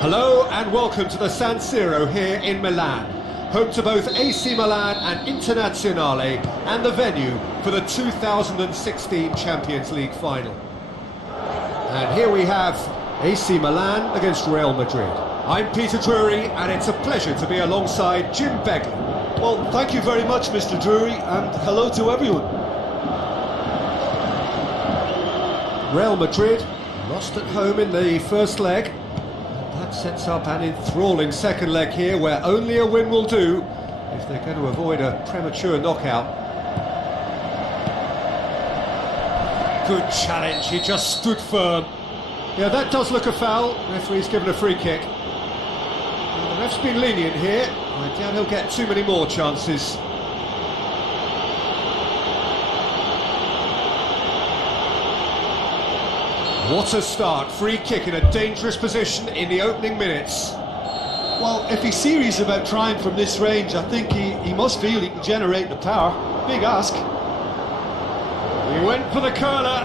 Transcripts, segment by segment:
Hello and welcome to the San Siro here in Milan, home to both AC Milan and Internazionale, and the venue for the 2016 Champions League final. And here we have AC Milan against Real Madrid. I'm Peter Drury, and it's a pleasure to be alongside Jim Begley. Well, thank you very much, Mr. Drury, and hello to everyone. Real Madrid lost at home in the first leg. That sets up an enthralling second leg here, where only a win will do if they're going to avoid a premature knockout. Good challenge, he just stood firm. Yeah, that does look a foul. Referee's given a free kick. Well, the ref's been lenient here. I doubt he'll get too many more chances. What a start, free kick in a dangerous position in the opening minutes. Well, if he's serious about trying from this range, I think he must feel he can generate the power. Big ask. He went for the curler.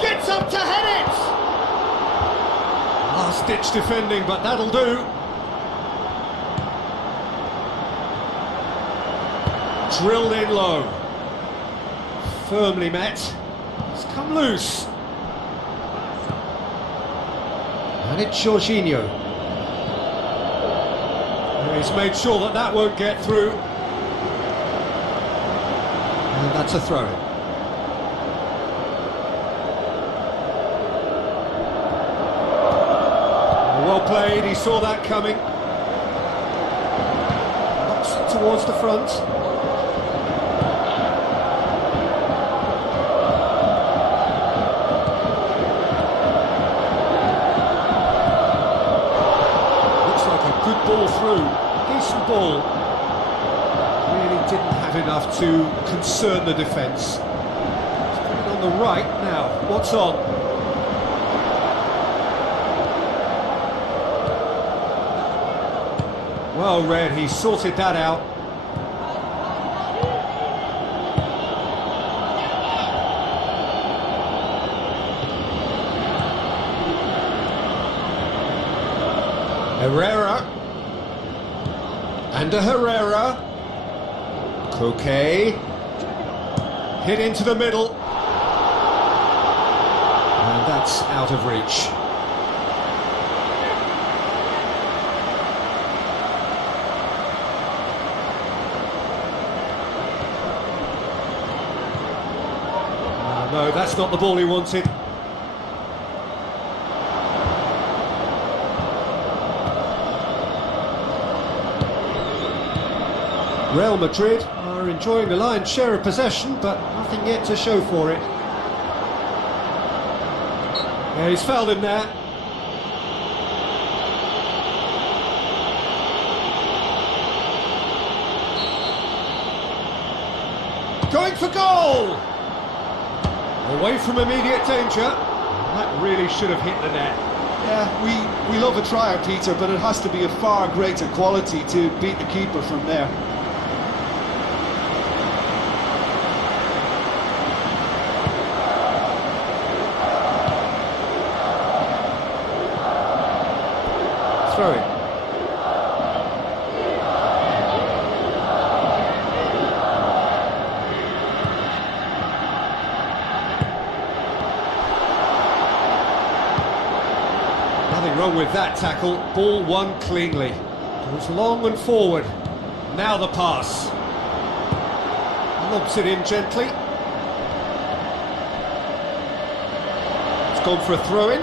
Gets up to head it! Last-ditch defending, but that'll do. Drilled in low. Firmly met. It's come loose. And it's Jorginho. He's made sure that that won't get through. And that's a throw-in. Well played, he saw that coming. Knocks it towards the front. Ball through, decent ball. Really didn't have enough to concern the defence. On the right now, what's on? Well read, he sorted that out. Herrera. And a Herrera. Coquet. Hit into the middle. And that's out of reach. No, that's not the ball he wanted. Real Madrid are enjoying the lion's share of possession, but nothing yet to show for it. Yeah, he's fouled him there. Going for goal! Away from immediate danger. That really should have hit the net. Yeah, we love a tryer, Peter, but it has to be a far greater quality to beat the keeper from there. Throw it. Nothing wrong with that tackle. Ball won cleanly. Goes long and forward. Now the pass. Lobs it in gently. It's gone for a throw-in.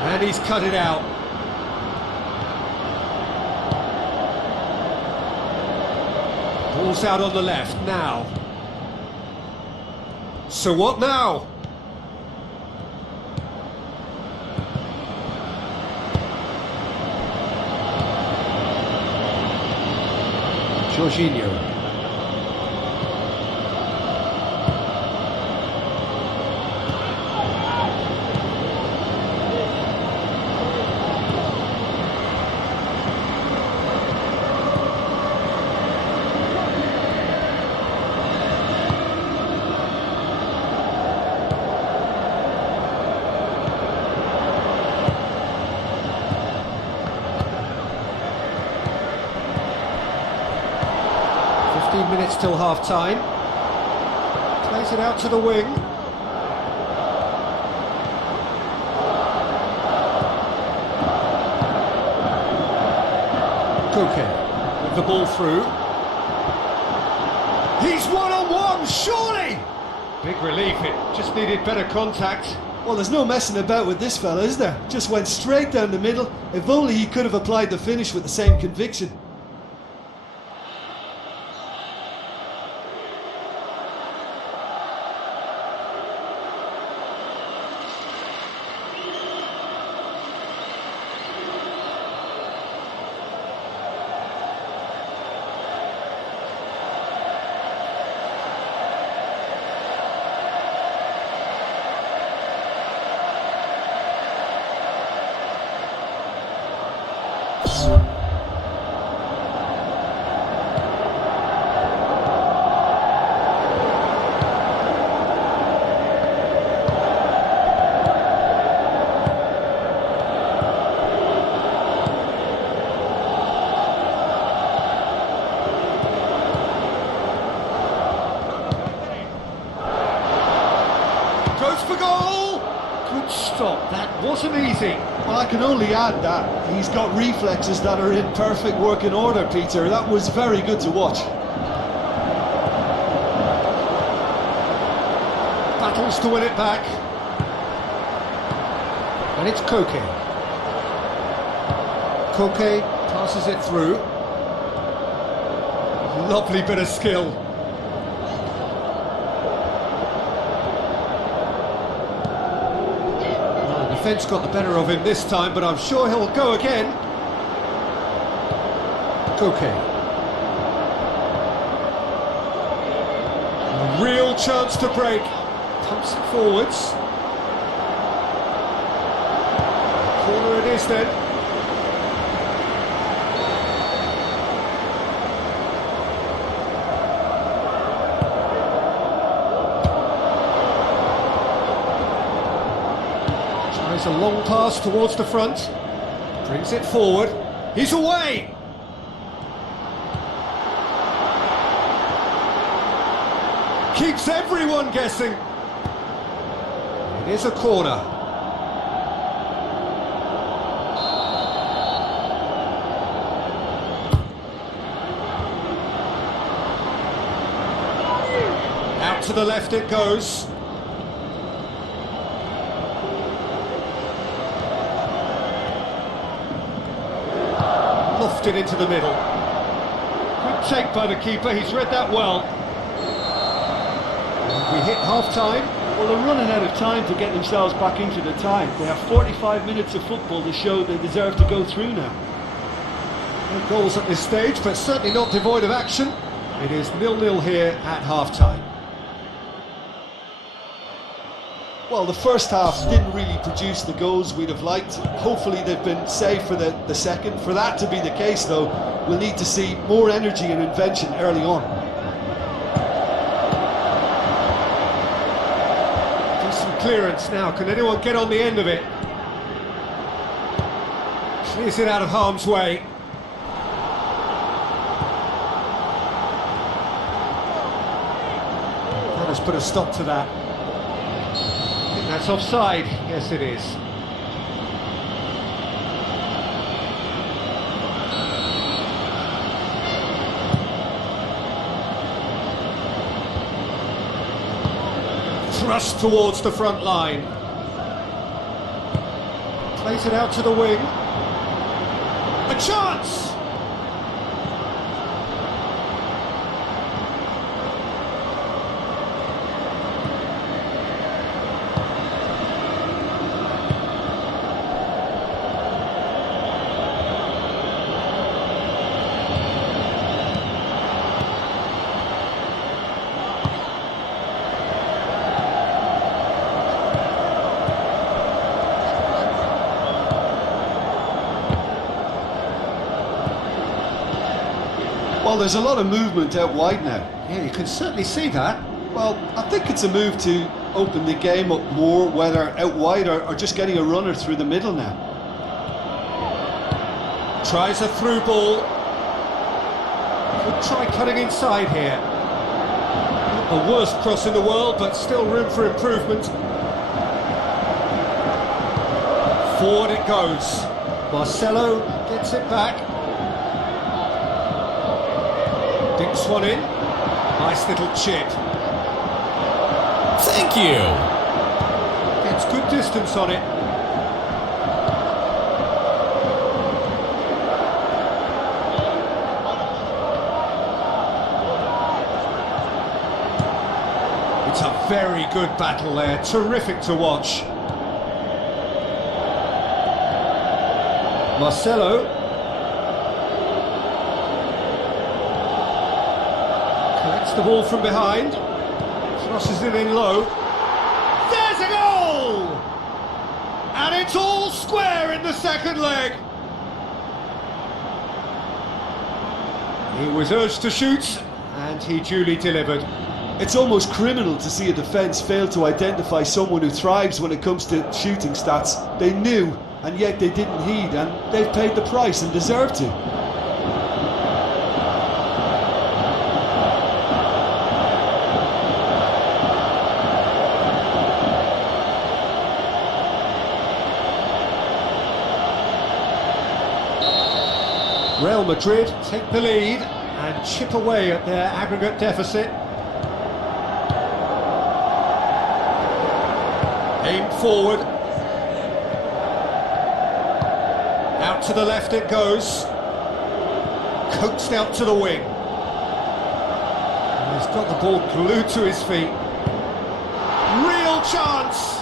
And he's cut it out. Ball's out on the left now. So what now? Jorginho. 15 minutes till half-time. Plays it out to the wing. Koke with the ball through. He's one-on-one, surely! Big relief, it just needed better contact. Well, there's no messing about with this fella, is there? Just went straight down the middle. If only he could have applied the finish with the same conviction. Goes for goal! Good stop, that wasn't easy. Well, I can only add that he's got reflexes that are in perfect working order, Peter. That was very good to watch. Battles to win it back. And it's Koke. Koke passes it through. Lovely bit of skill. Well, the defence got the better of him this time, but I'm sure he'll go again. Koke. A real chance to break. Pumps it forwards. Corner it is then. Tries a long pass towards the front. Brings it forward. He's away! Keeps everyone guessing. It is a corner. Out to the left it goes. Lofted into the middle. Good take by the keeper, he's read that well. And we hit half-time. Well, they're running out of time to get themselves back into the tie. They have 45 minutes of football to show they deserve to go through now. No goals at this stage, but certainly not devoid of action. It is 0-0 here at half-time. Well, the first half didn't really produce the goals we'd have liked. Hopefully they've been saved for the second. For that to be the case, though, we'll need to see more energy and invention early on. Decent clearance now. Can anyone get on the end of it? Clears it out of harm's way. That has put a stop to that. That's offside. Yes, it is. Thrust towards the front line. Plays it out to the wing. A chance! Well, there's a lot of movement out wide now. Yeah, you can certainly see that. Well, I think it's a move to open the game up more, whether out wide or just getting a runner through the middle now. Tries a through ball. Could try cutting inside here. Not the worst cross in the world, but still room for improvement. Forward it goes. Marcelo gets it back. Dinks one in. Nice little chip. Thank you. Gets good distance on it. It's a very good battle there. Terrific to watch. Marcelo. Collects the ball from behind. Crosses it in low. There's a goal! And it's all square in the second leg. He was urged to shoot, and he duly delivered. It's almost criminal to see a defence fail to identify someone who thrives when it comes to shooting stats. They knew, and yet they didn't heed, and they've paid the price and deserve to. Real Madrid take the lead and chip away at their aggregate deficit. Aimed forward. Out to the left it goes. Coaxed out to the wing. And he's got the ball glued to his feet. Real chance!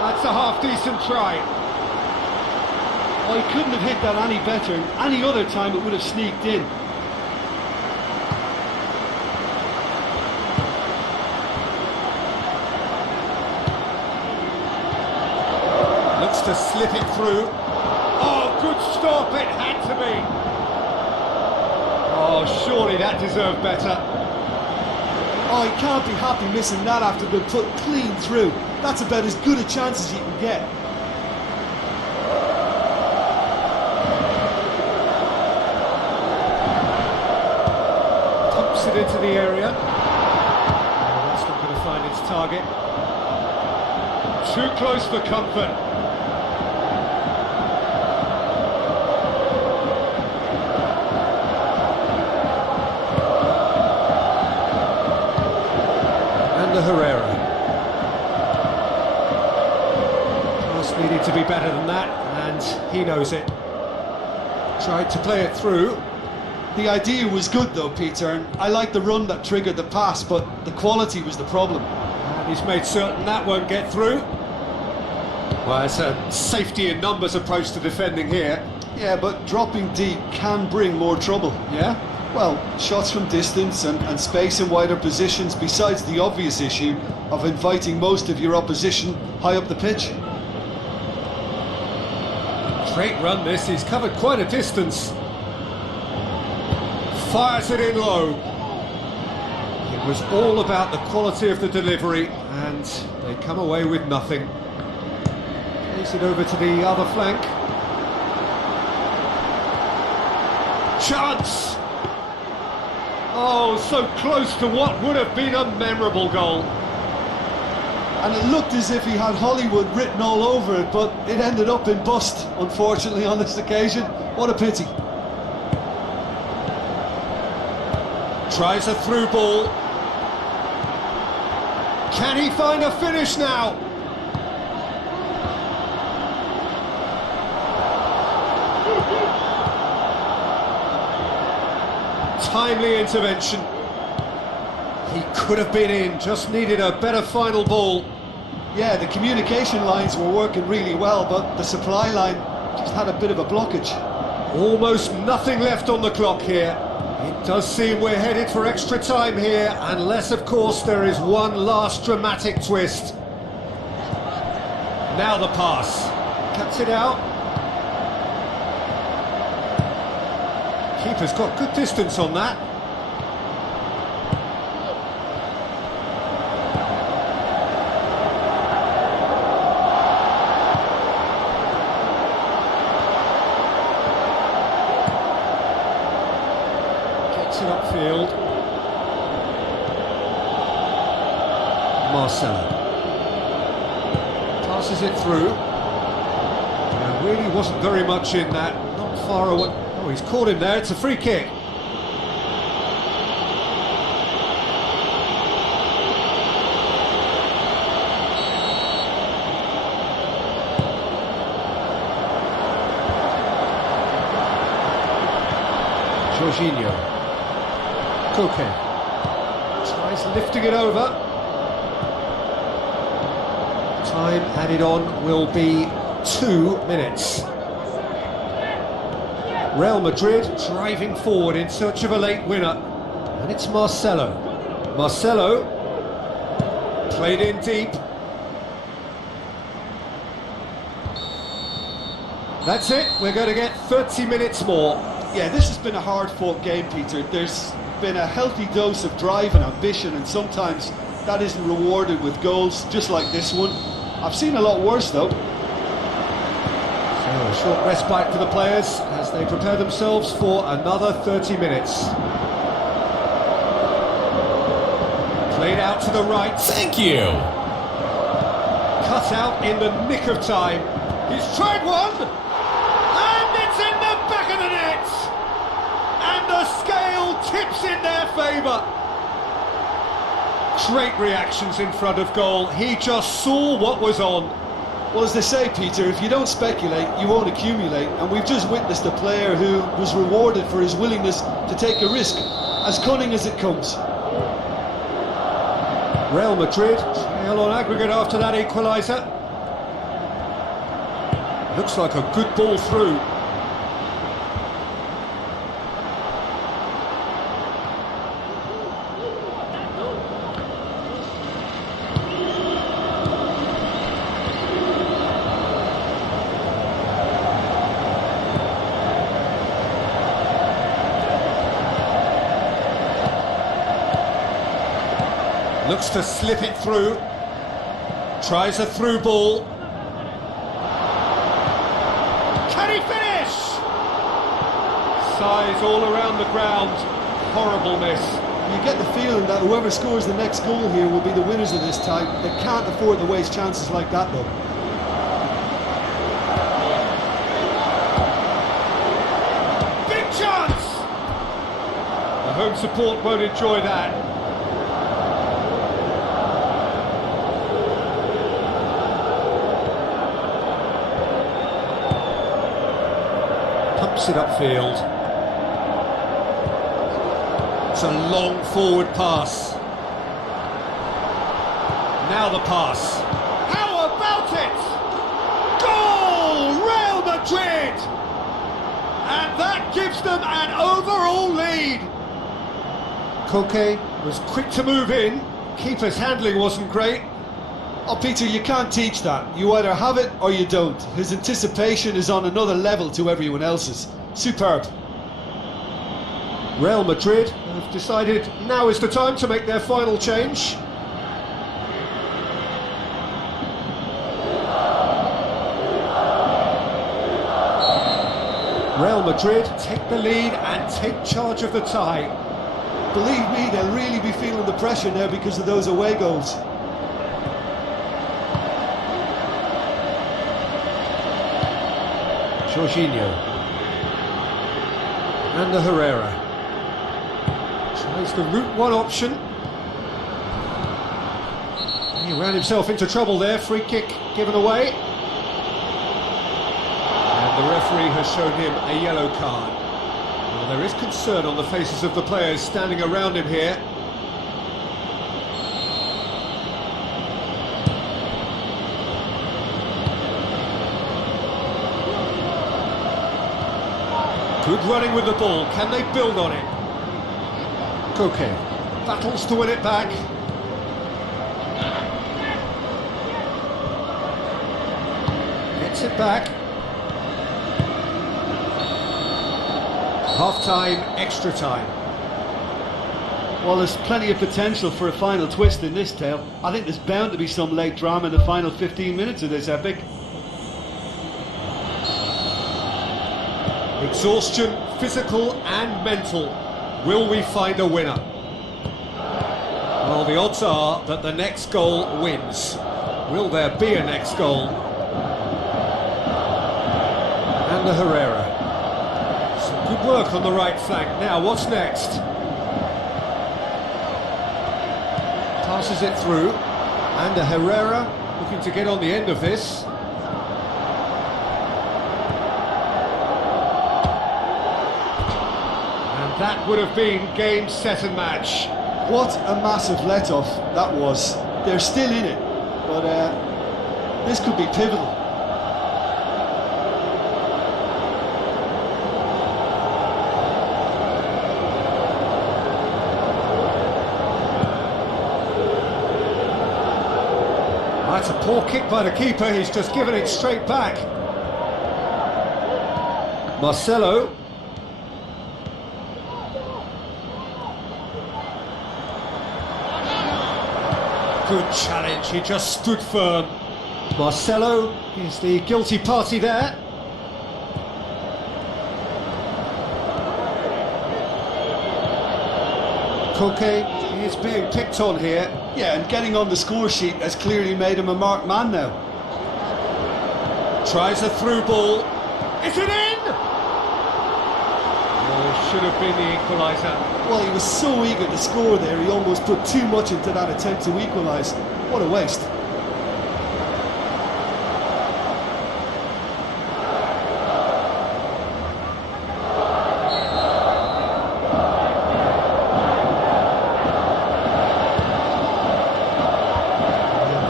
That's a half-decent try. Well, he couldn't have hit that any better. Any other time it would have sneaked in. Looks to slip it through. Oh, good stop, it had to be. Oh, surely that deserved better. Oh, he can't be happy missing that after being put clean through. That's about as good a chance as you can get. Pumps it into the area. Oh, that's not going to find its target. Too close for comfort. Herrera. Pass needed to be better than that, and he knows it. Tried to play it through. The idea was good though, Peter, and I like the run that triggered the pass, but the quality was the problem. And he's made certain that won't get through. Well, it's a safety in numbers approach to defending here. Yeah, but dropping deep can bring more trouble. Yeah? Well, shots from distance and space in wider positions, besides the obvious issue of inviting most of your opposition high up the pitch. Great run this, he's covered quite a distance. Fires it in low. It was all about the quality of the delivery, and they come away with nothing. Plays it over to the other flank. Chance! Oh, so close to what would have been a memorable goal. And it looked as if he had Hollywood written all over it, but it ended up in bust, unfortunately, on this occasion. What a pity. Tries a through ball. Can he find a finish now? Timely intervention. He could have been in, just needed a better final ball. Yeah, the communication lines were working really well, but the supply line just had a bit of a blockage. Almost nothing left on the clock here. It does seem we're headed for extra time here, unless, of course, there is one last dramatic twist. Now the pass. Cuts it out. Keeper's got good distance on that. upfield. Marcelo passes it through. There really wasn't very much in that, not far away. Oh, he's caught him there, it's a free kick. Jorginho. Koke tries lifting it over. Time added on will be 2 minutes. Real Madrid driving forward in search of a late winner. And it's Marcelo. Marcelo played in deep. That's it, we're going to get 30 minutes more. Yeah, this has been a hard-fought game, Peter. There's been a healthy dose of drive and ambition, and sometimes that isn't rewarded with goals, just like this one. I've seen a lot worse, though. So a short respite for the players as they prepare themselves for another 30 minutes. Played out to the right. Thank you. Cut out in the nick of time. He's tried one, and it's in the back of the net. And the scale tips in their favour. Great reactions in front of goal. He just saw what was on. Well, as they say, Peter, if you don't speculate, you won't accumulate. And we've just witnessed a player who was rewarded for his willingness to take a risk, as cunning as it comes. Real Madrid trail on aggregate after that equaliser. Looks like a good ball through. Looks to slip it through. Tries a through ball. Can he finish? Size all around the ground. Horrible miss. You get the feeling that whoever scores the next goal here will be the winners of this tie. They can't afford to waste chances like that, though. Big chance! The home support won't enjoy that. Pumps it upfield. It's a long forward pass. Now the pass. How about it? Goal! Real Madrid! And that gives them an overall lead. Koke was quick to move in. Keeper's handling wasn't great. Oh, Peter, you can't teach that. You either have it or you don't. His anticipation is on another level to everyone else's. Superb. Real Madrid have decided now is the time to make their final change. Real Madrid take the lead and take charge of the tie. Believe me, they'll really be feeling the pressure now because of those away goals. Jorginho. And the Herrera. Tries the route one option. He ran himself into trouble there. Free kick given away. And the referee has shown him a yellow card. Well, there is concern on the faces of the players standing around him here. Good running with the ball, can they build on it? Koke battles to win it back. Gets it back. Half-time, extra time. Well, there's plenty of potential for a final twist in this tale. I think there's bound to be some late drama in the final 15 minutes of this epic. Exhaustion, physical and mental. Will we find a winner? Well, the odds are that the next goal wins. Will there be a next goal? And the Herrera. Some good work on the right flank. Now, what's next? Passes it through. And the Herrera looking to get on the end of this. And that would have been game, set and match. What a massive let-off that was. They're still in it, but this could be pivotal. That's a poor kick by the keeper, he's just given it straight back. Marcelo. Good challenge, he just stood firm. Marcelo is the guilty party there. Koke is being picked on here. Yeah, and getting on the score sheet has clearly made him a marked man now. Tries a through ball. Is it in? Oh, should have been the equaliser. Well, he was so eager to score there, he almost put too much into that attempt to equalise. What a waste.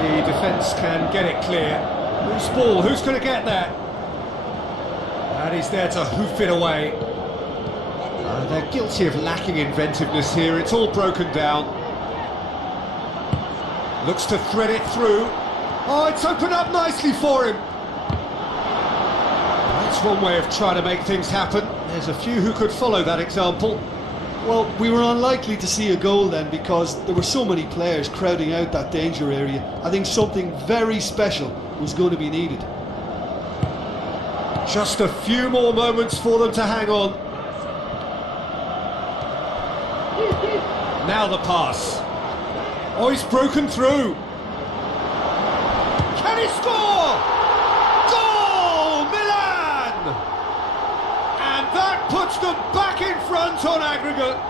The defence can get it clear. Loose ball, who's going to get there? And he's there to hoof it away. They're guilty of lacking inventiveness here, it's all broken down. Looks to thread it through. Oh, it's opened up nicely for him. That's one way of trying to make things happen. There's a few who could follow that example. Well, we were unlikely to see a goal then because there were so many players crowding out that danger area. I think something very special was going to be needed. Just a few more moments for them to hang on. Now the pass. Oh, he's broken through. Can he score? Goal, Milan! And that puts them back in front on aggregate.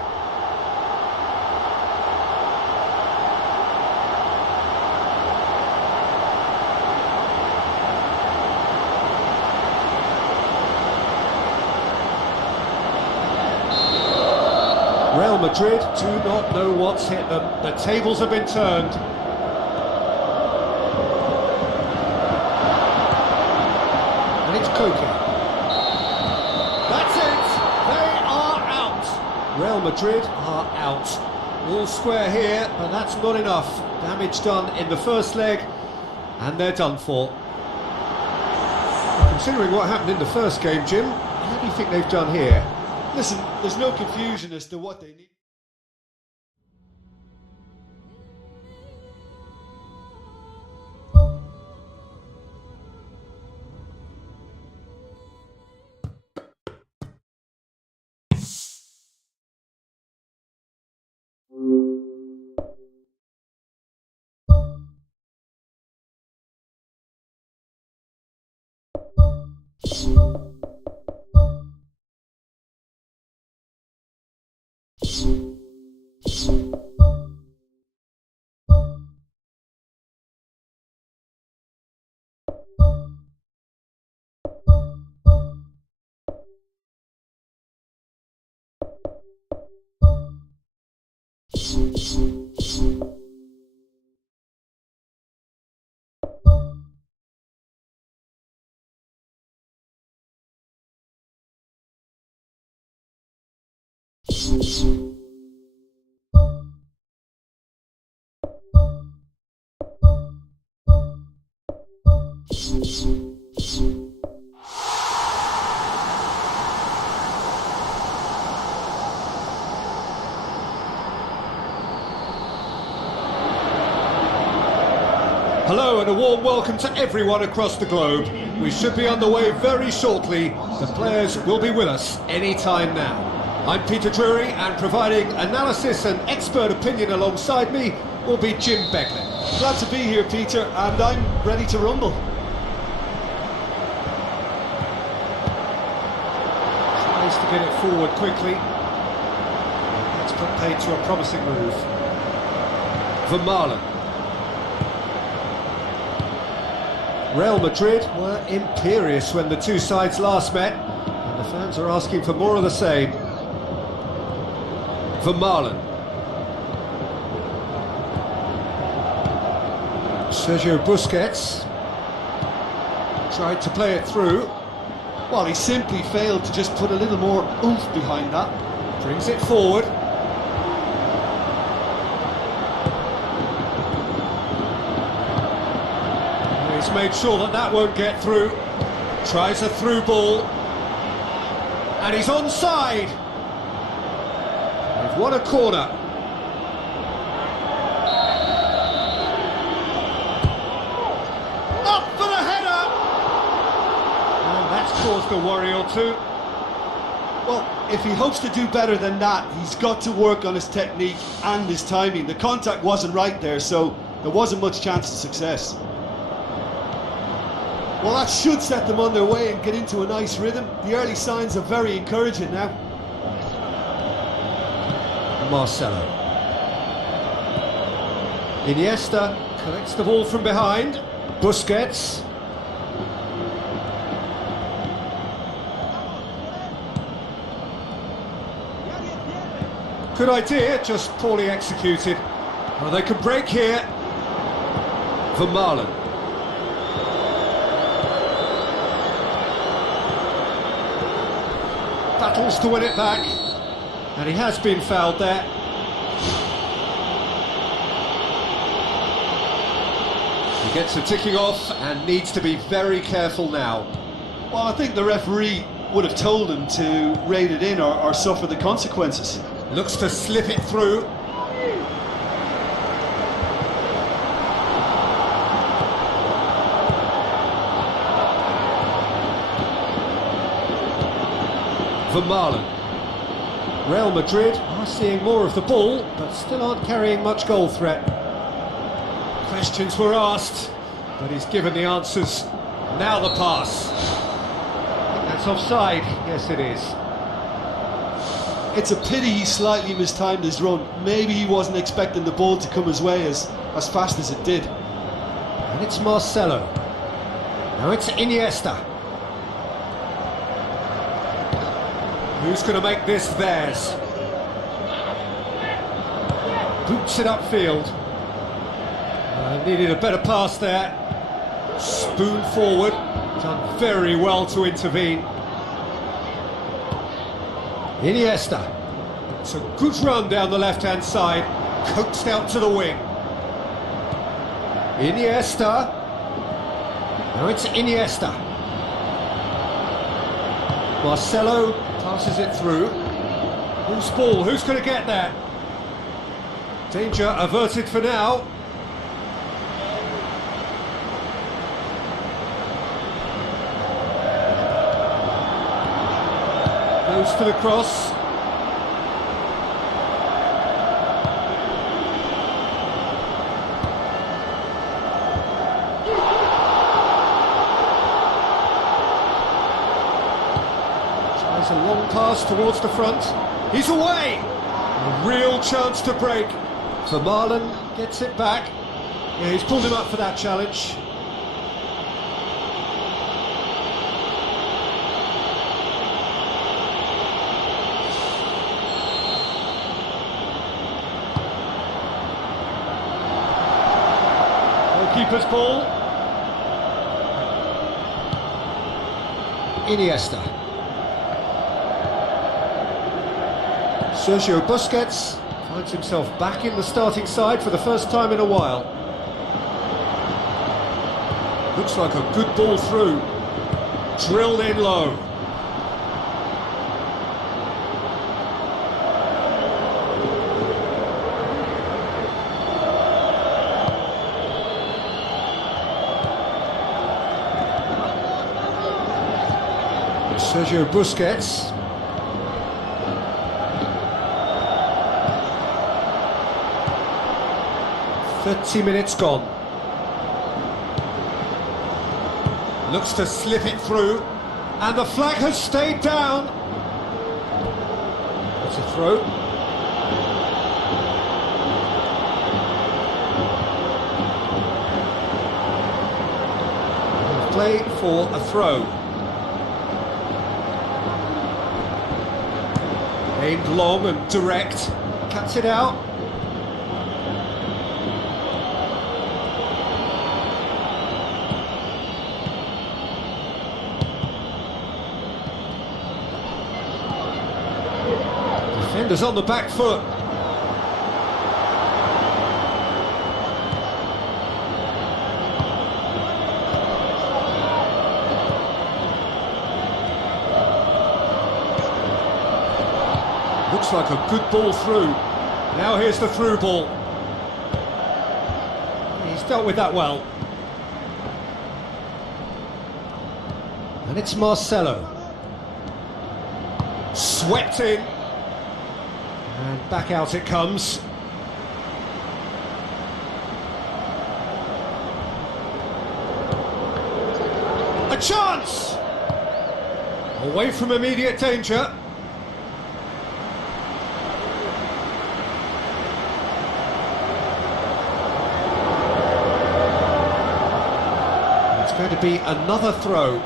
Real Madrid do not know what's hit them. The tables have been turned. And it's Koke. That's it! They are out! Real Madrid are out. All square here, but that's not enough. Damage done in the first leg, and they're done for. Considering what happened in the first game, Jim, how do you think they've done here? Listen, there's no confusion as to what they need. Hello and a warm welcome to everyone across the globe. We should be underway very shortly. The players will be with us any time now. I'm Peter Drury, and providing analysis and expert opinion alongside me will be Jim Begley. Glad to be here, Peter, and I'm ready to rumble. Tries to get it forward quickly. Let's put paid to a promising move. Vermaelen. Real Madrid were imperious when the two sides last met, and the fans are asking for more of the same. Vermaelen. Sergio Busquets tried to play it through. Well, he simply failed to just put a little more oomph behind that. Brings it forward. He's made sure that that won't get through. Tries a through ball. And he's onside. They've won a corner. Up for the header! And that's caused a worry or two. Well, if he hopes to do better than that, he's got to work on his technique and his timing. The contact wasn't right there, so there wasn't much chance of success. Well, that should set them on their way and get into a nice rhythm. The early signs are very encouraging now. Marcelo. Iniesta collects the ball from behind. Busquets. Good idea, just poorly executed. Well, they can break here. Vermaelen. Battles to win it back, and he has been fouled there. He gets the ticking off and needs to be very careful now. Well, I think the referee would have told him to rein it in or suffer the consequences. Looks to slip it through. Vermaelen. Real Madrid are seeing more of the ball, but still aren't carrying much goal threat. Questions were asked, but he's given the answers. Now the pass. I think that's offside. Yes, it is. It's a pity he slightly mistimed his run. Maybe he wasn't expecting the ball to come his way as fast as it did. And it's Marcelo. Now it's Iniesta. Who's going to make this theirs? Boots it upfield. Needed a better pass there. Spoon forward. Done very well to intervene. Iniesta. It's a good run down the left-hand side. Coaxed out to the wing. Iniesta. Now it's Iniesta. Marcelo passes it through. Who's ball? Who's going to get there? Danger averted for now. Goes for the cross. Tries a long pass towards the front. He's away! A real chance to break. Vermaelen gets it back. Yeah, he's pulled him up for that challenge. Keeper's ball. Iniesta. Sergio Busquets finds himself back in the starting side for the first time in a while. Looks like a good ball through. Drilled in low. Sergio Busquets. 30 minutes gone. Looks to slip it through, and the flag has stayed down. It's a throw. Play for a throw. Aimed long and direct. Cuts it out. Defenders on the back foot. Looks like a good ball through. Now here's the through ball. He's dealt with that well. And it's Marcelo. Swept in. And back out it comes. A chance! Away from immediate danger. It's going to be another throw.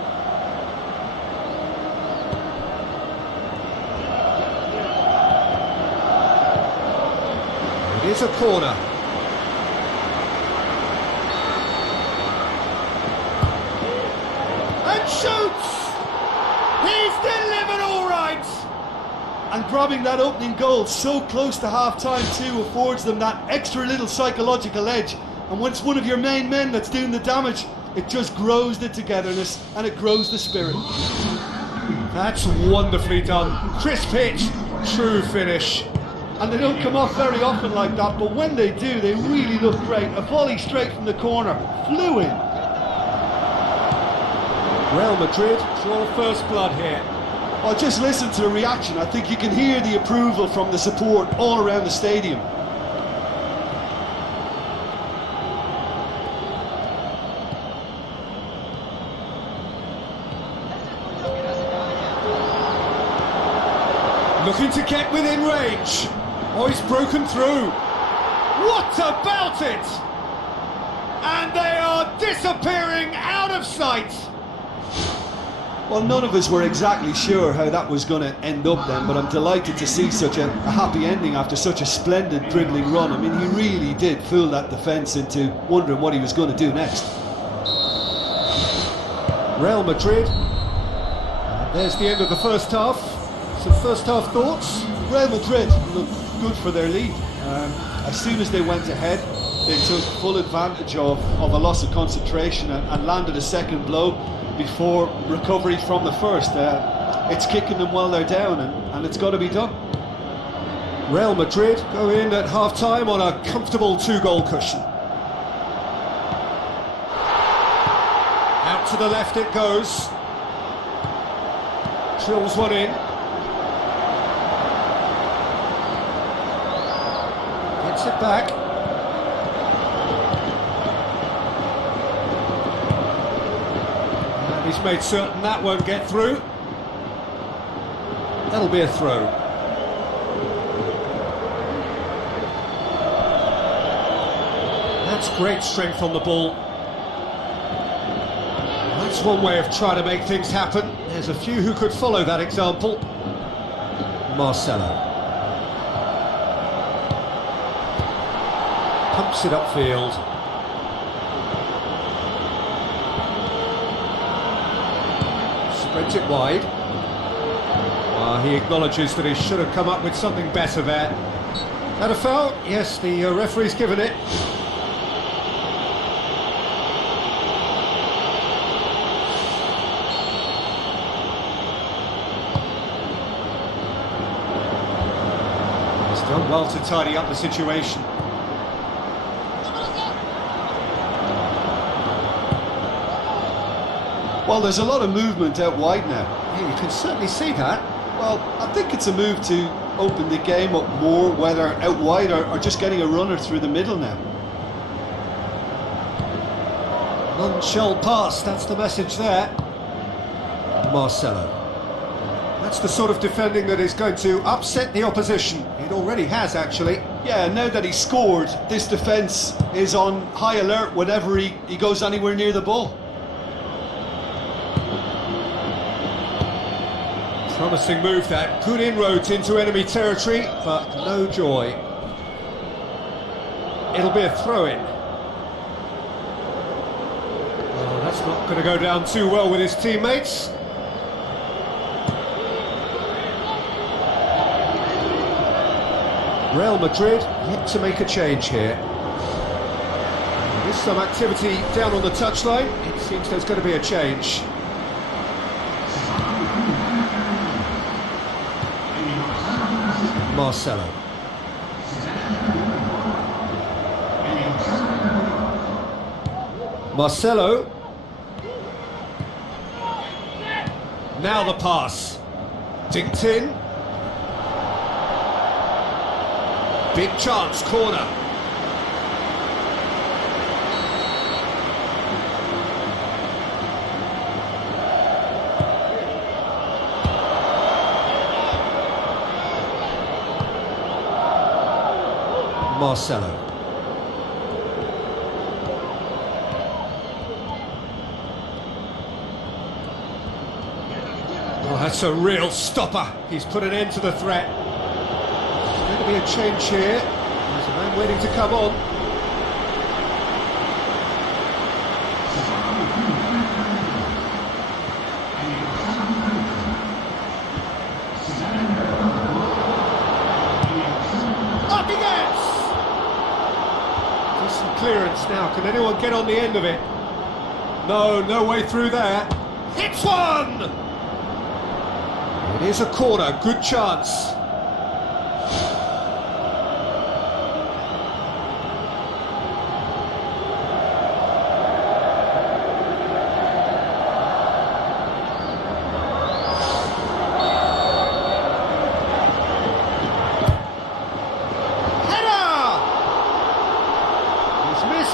It is a corner. And shoots! He's delivered all right! And grabbing that opening goal so close to half-time too affords them that extra little psychological edge. And when it's one of your main men that's doing the damage, it just grows the togetherness and it grows the spirit. That's wonderfully done. Crisp hit, true finish. And they don't come off very often like that, but when they do, they really look great. A volley straight from the corner, flew in. Real Madrid draw first blood here. Well, just listen to the reaction. I think you can hear the approval from the support all around the stadium. Looking to get within range. Oh, he's broken through. What about it? And they are disappearing out of sight. Well, none of us were exactly sure how that was going to end up then, but I'm delighted to see such a happy ending after such a splendid dribbling run. I mean, he really did fool that defence into wondering what he was going to do next. Real Madrid. And there's the end of the first half. Some first half thoughts? Real Madrid looked good for their lead. As soon as they went ahead, they took full advantage of a loss of concentration and landed a second blow before recovery from the first. It's kicking them while they're down, and it's got to be done. Real Madrid go in at half-time on a comfortable 2-goal cushion. Out to the left it goes. Drills one in. Gets it back. And he's made certain that won't get through. That'll be a throw. That's great strength on the ball. That's one way of trying to make things happen. There's a few who could follow that example. Marcelo. Pumps it upfield. Spreads it wide. He acknowledges that he should have come up with something better there. That a foul? Yes, the referee's given it. He's done well to tidy up the situation. Well, there's a lot of movement out wide now. Yeah, you can certainly see that. Well, I think it's a move to open the game up more, whether out wide or just getting a runner through the middle now. None-shell pass, that's the message there. Marcelo. That's the sort of defending that is going to upset the opposition. It already has, actually. Yeah, now that he's scored, this defence is on high alert whenever he goes anywhere near the ball. Promising move that. Good inroads into enemy territory, but no joy. It'll be a throw-in. Oh, that's not going to go down too well with his teammates. Real Madrid yet to make a change here. There's some activity down on the touchline. It seems there's going to be a change. Marcelo. Marcelo. Now the pass. Dinked in. Big chance, corner. Marcelo. Oh, that's a real stopper. He's put an end to the threat. There's going to be a change here. There's a man waiting to come on. Up he gets! Decent clearance now. Can anyone get on the end of it? No, no way through there. Hits one! It is a corner, good chance.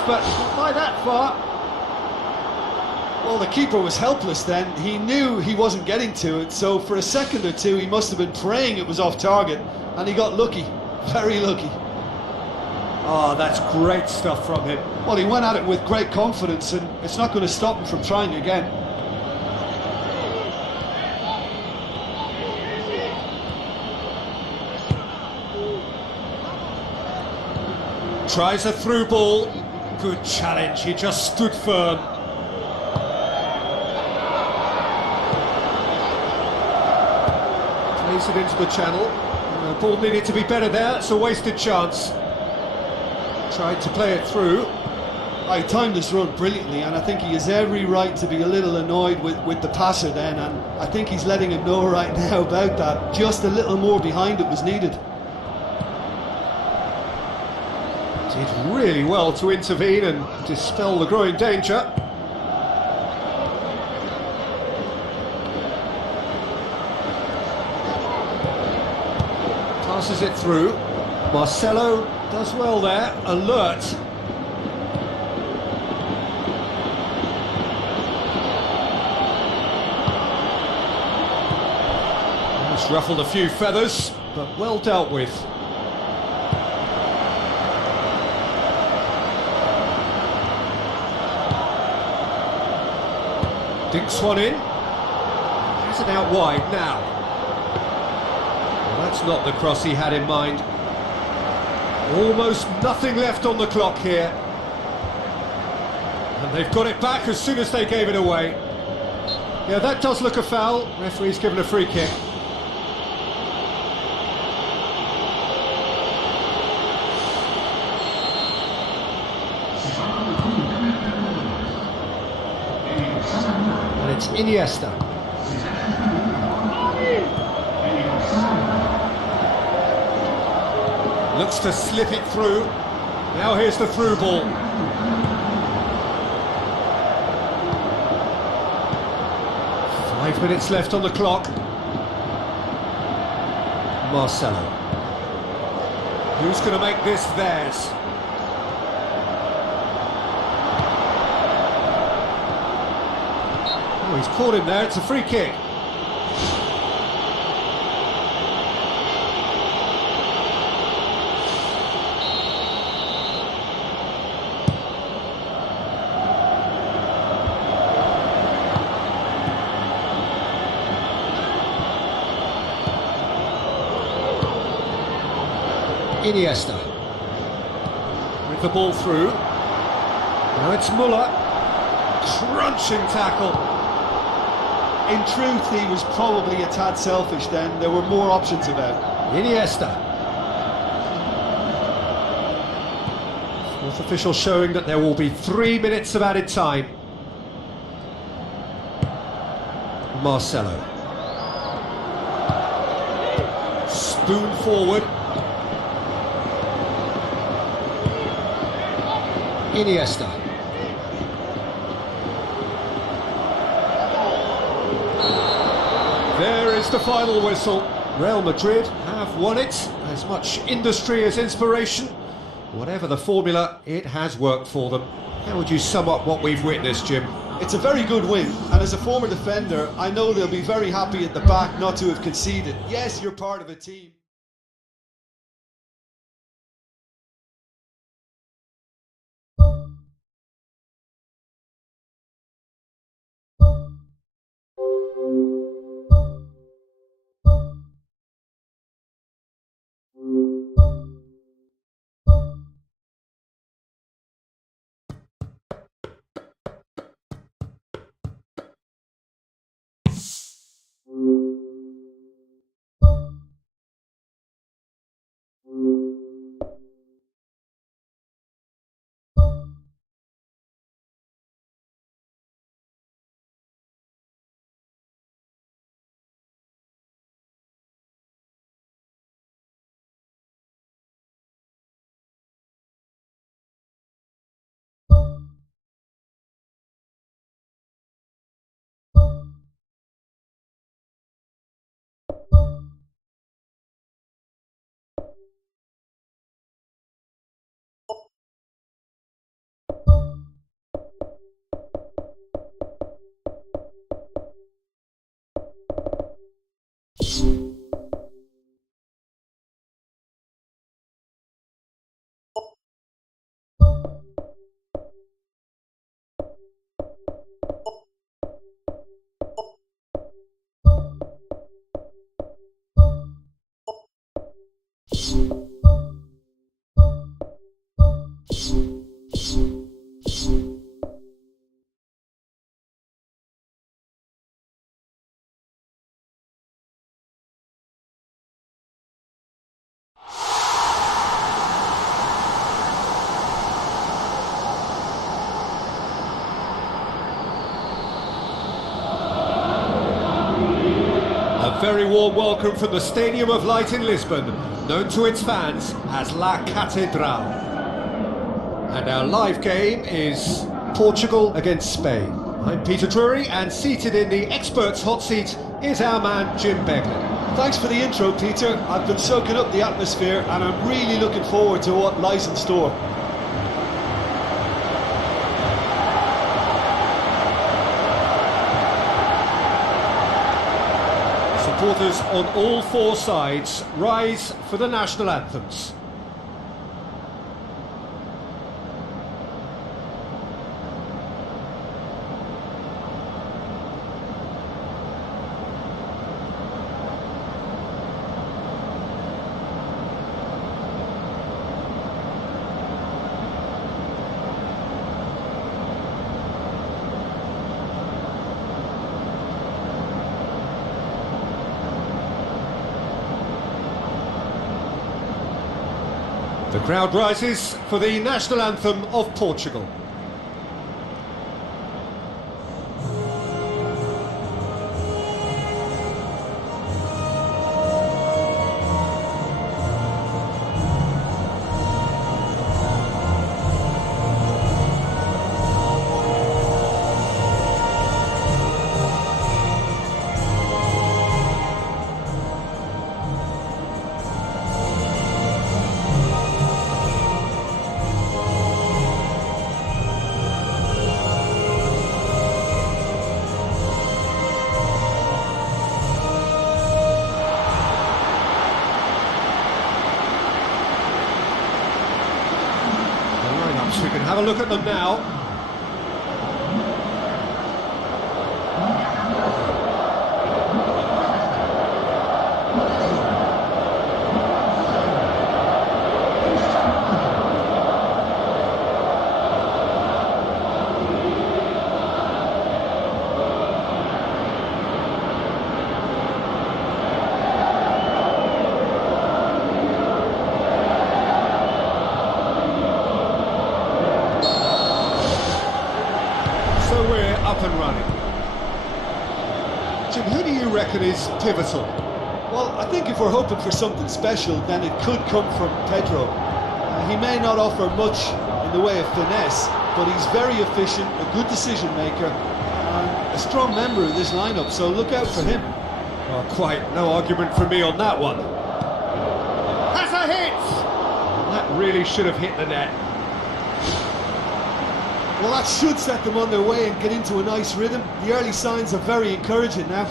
But not by that far. Well, the keeper was helpless then. He knew he wasn't getting to it, so for a second or two he must have been praying it was off target, and he got lucky, very lucky. Oh, that's great stuff from him. Well, he went at it with great confidence, and it's not going to stop him from trying again. Tries a through ball. Good challenge, he just stood firm. Plays it into the channel. The ball needed to be better there, it's a wasted chance. Tried to play it through. He timed this run brilliantly, and I think he has every right to be a little annoyed with the passer then, and I think he's letting him know right now about that. Just a little more behind it was needed. Did really well to intervene and dispel the growing danger. Passes it through. Marcelo does well there, alert. It's ruffled a few feathers, but well dealt with. Dinks one in. Has it out wide now. Well, that's not the cross he had in mind. Almost nothing left on the clock here. And they've got it back as soon as they gave it away. Yeah, that does look a foul. Referee's given a free kick. It's Iniesta. Looks to slip it through. Now here's the through ball. Five minutes left on the clock. Marcelo. Who's going to make this theirs? Oh, he's caught him there, it's a free kick. Iniesta with the ball through. Now it's Muller. Crunching tackle. In truth, he was probably a tad selfish then. There were more options about. Iniesta. Fourth official showing that there will be 3 minutes of added time. Marcelo. Spoon forward. Iniesta. There is the final whistle. Real Madrid have won it. As much industry as inspiration. Whatever the formula, it has worked for them. How would you sum up what we've witnessed, Jim? It's a very good win, and as a former defender, I know they'll be very happy at the back not to have conceded. Yes, you're part of a team. A very warm welcome from the Stadium of Light in Lisbon, known to its fans as La Catedral. And our live game is Portugal against Spain. I'm Peter Drury, and seated in the experts' hot seat is our man Jim Beglin. Thanks for the intro, Peter. I've been soaking up the atmosphere and I'm really looking forward to what lies in store. Supporters on all four sides rise for the national anthems. The crowd rises for the national anthem of Portugal. have a look at them now. So we're up and running. Jim, who do you reckon is pivotal? Well, I think if we're hoping for something special, then it could come from Pedro. He may not offer much in the way of finesse, but he's very efficient, a good decision maker, and a strong member of this lineup, so look out for him. Well, quite no argument from me on that one. Has a hit! That really should have hit the net. Well, that should set them on their way and get into a nice rhythm. The early signs are very encouraging now.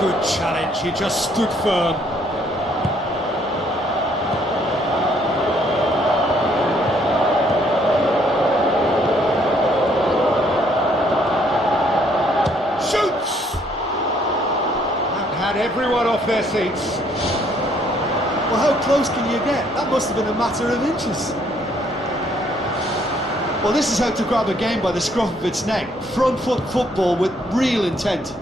Good challenge, he just stood firm. Shoots! Had everyone off their seats. Well, how close can you get? That must have been a matter of inches. Well, this is how to grab a game by the scruff of its neck. Front foot football with real intent.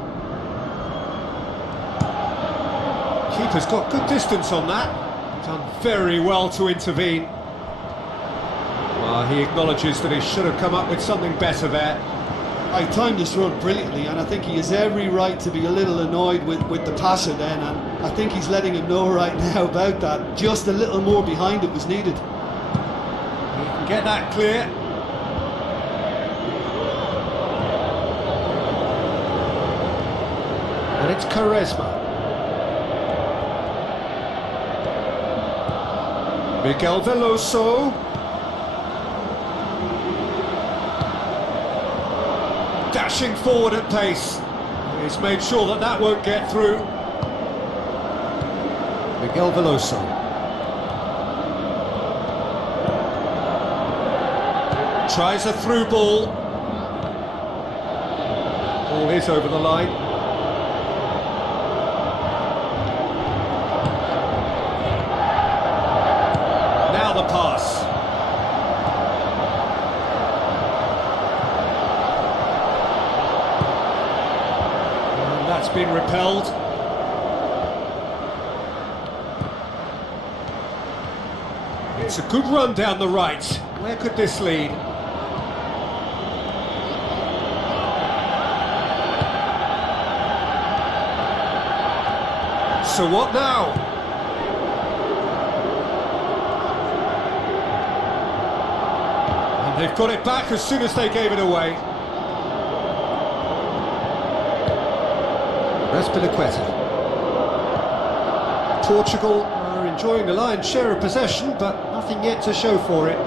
Keeper's got good distance on that. Done very well to intervene. Well, he acknowledges that he should have come up with something better there. I timed this run brilliantly, and I think he has every right to be a little annoyed with the passer then, and I think he's letting him know right now about that. Just a little more behind it was needed. He can get that clear. And it's Quaresma. Miguel Veloso. Dashing forward at pace. He's made sure that that won't get through. Miguel Veloso. Tries a through ball. Ball is over the line. Now the pass. That's been repelled. It's a good run down the right. Where could this lead? So what now? And they've got it back as soon as they gave it away. Portugal are enjoying the lion's share of possession, but nothing yet to show for it.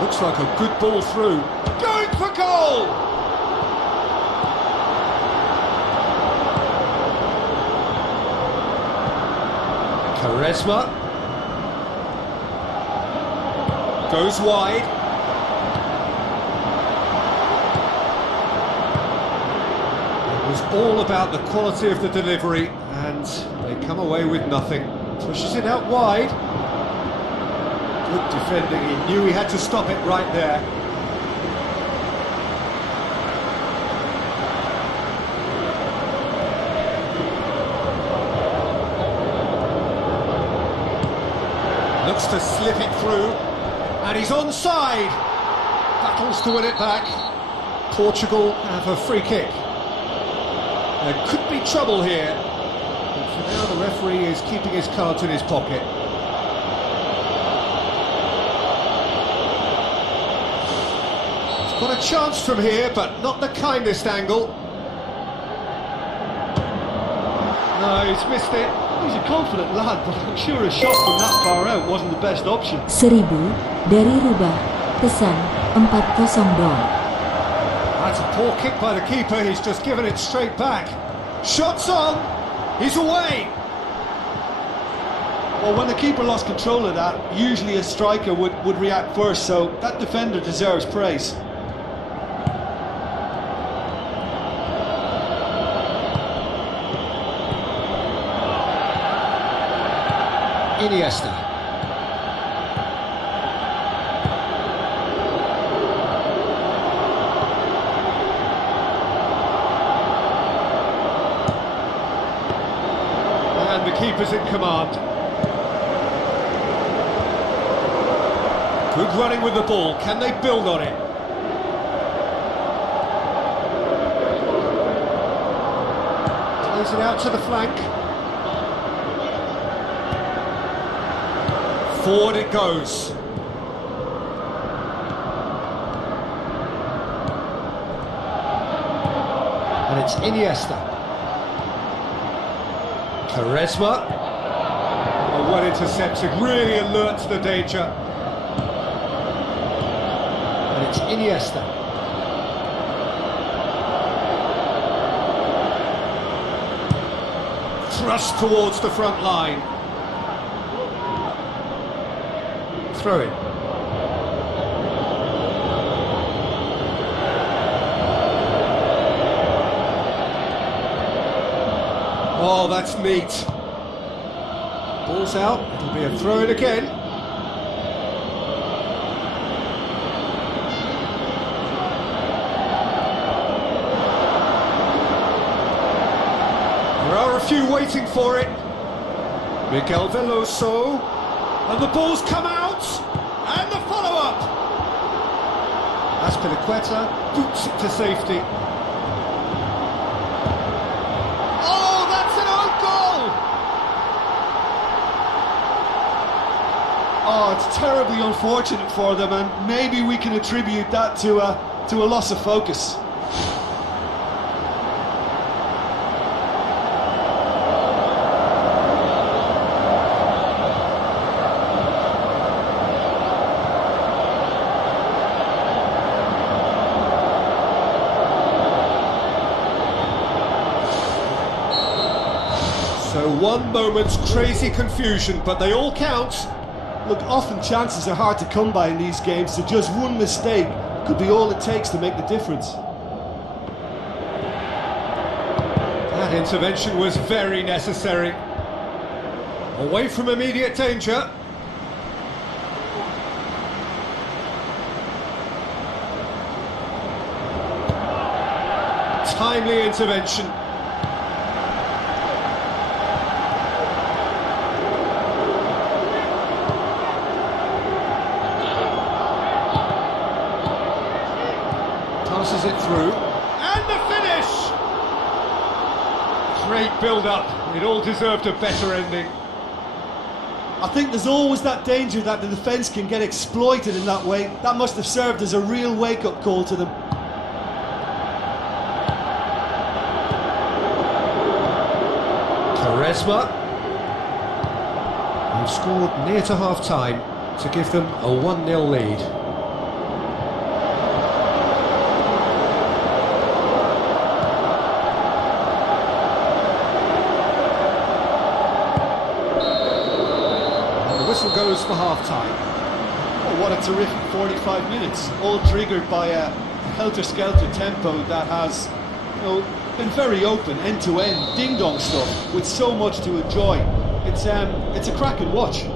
Looks like a good ball through. Going for goal! Quaresma goes wide. All about the quality of the delivery, and they come away with nothing. Pushes it out wide. Good defending, he knew he had to stop it right there. Looks to slip it through, and he's onside. Battles to win it back. Portugal have a free kick. There could be trouble here, but for now the referee is keeping his cards in his pocket. He's got a chance from here, but not the kindest angle. No, he's missed it. He's a confident lad, but I'm sure a shot from that far out wasn't the best option. 1000 dari Rubah, pesan 402. That's a poor kick by the keeper, he's just given it straight back. Shots on, he's away. Well, when the keeper lost control of that, usually a striker would react first, so that defender deserves praise. Iniesta. And the keeper's in command. Good running with the ball, can they build on it? Plays it out to the flank. Forward it goes. And it's Iniesta. Quaresma. Oh, well intercepted, really alert to the danger. And it's Iniesta. Thrust towards the front line. Throw it. Oh, that's neat. Ball's out, it'll be a throw-in again. There are a few waiting for it. Miguel Veloso. And the ball's come out. And the follow-up. Azpilicueta boots it to safety. Oh, that's an own goal! Oh, it's terribly unfortunate for them, and maybe we can attribute that to a loss of focus. So one moment's crazy confusion, but they all count. Look, often chances are hard to come by in these games, so just one mistake could be all it takes to make the difference. That intervention was very necessary. Away from immediate danger. Timely intervention. Passes it through, and the finish! Great build-up, it all deserved a better ending. I think there's always that danger that the defence can get exploited in that way. That must have served as a real wake-up call to them. Quaresma. They've scored near to half-time to give them a 1-0 lead. Whistle goes for half-time. Oh, what a terrific 45 minutes, all triggered by a helter-skelter tempo that has, been very open, end-to-end, ding-dong stuff, with so much to enjoy. It's a cracking watch.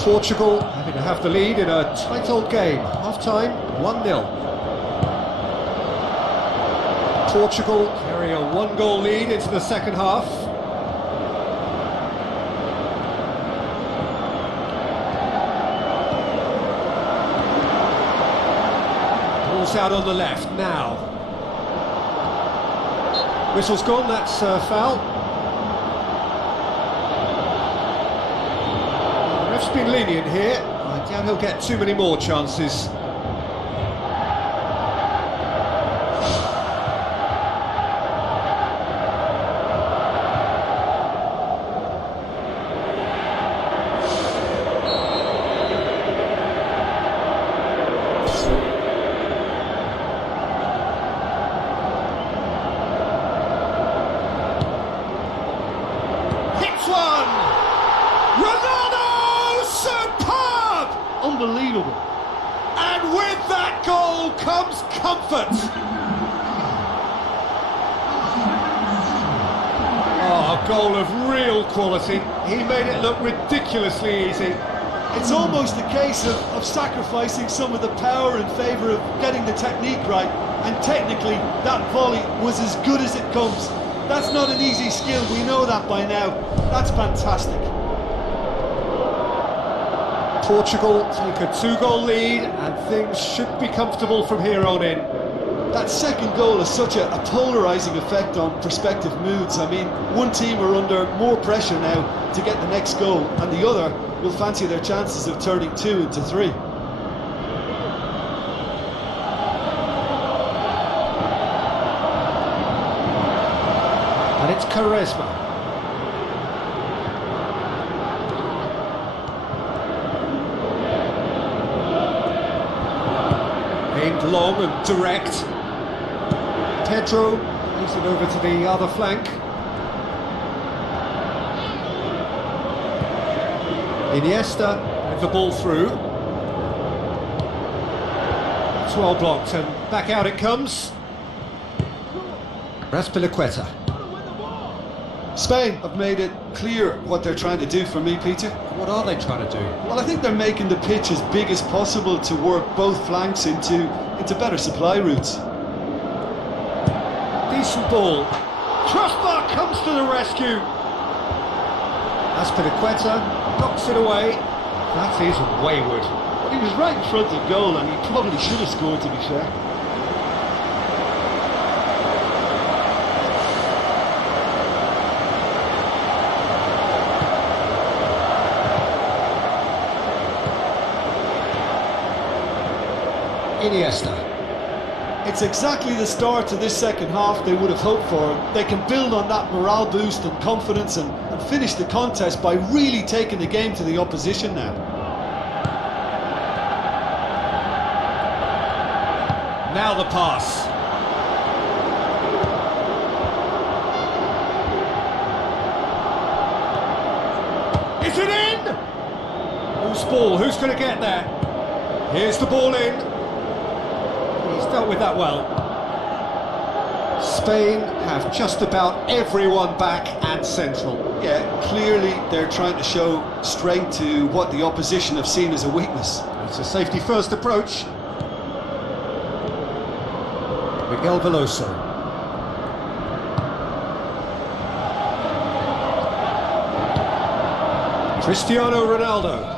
Portugal having to have the lead in a tight old game. Half-time, 1-0. Portugal carry a 1-goal lead into the second half. Out on the left now. Whistle's gone, that's a foul. The ref's been lenient here. I doubt he'll get too many more chances. unbelievable. And with that goal comes comfort. Oh, a goal of real quality. He made it look ridiculously easy. It's almost a case of sacrificing some of the power in favour of getting the technique right, and technically that volley was as good as it comes. That's not an easy skill, we know that by now. That's fantastic. Portugal take a 2-goal lead and things should be comfortable from here on in. That second goal has such a polarising effect on prospective moods. I mean, one team are under more pressure now to get the next goal, and the other will fancy their chances of turning 2 into 3. And it's Quaresma. Aimed long and direct. Pedro plays it over to the other flank. Iniesta with the ball through. It's well blocked and back out it comes. Raspilicueta. Spain have made it clear what they're trying to do for me, Peter. What are they trying to do? Well, I think they're making the pitch as big as possible to work both flanks into better supply routes. Decent ball. Crossbar comes to the rescue. Raspilicueta knocks it away. That is wayward. Well, he was right in front of goal and he probably should have scored, to be fair. Iniesta. It's exactly the start to this second half they would have hoped for. They can build on that morale boost and confidence and finish the contest by really taking the game to the opposition now. Now the pass. Is it in? Whose ball? Who's going to get there? Here's the ball in. He's dealt with that well. Spain have just about everyone back and central. Yeah, clearly they're trying to show strength to what the opposition have seen as a weakness. It's a safety first approach. Miguel Veloso. Cristiano Ronaldo.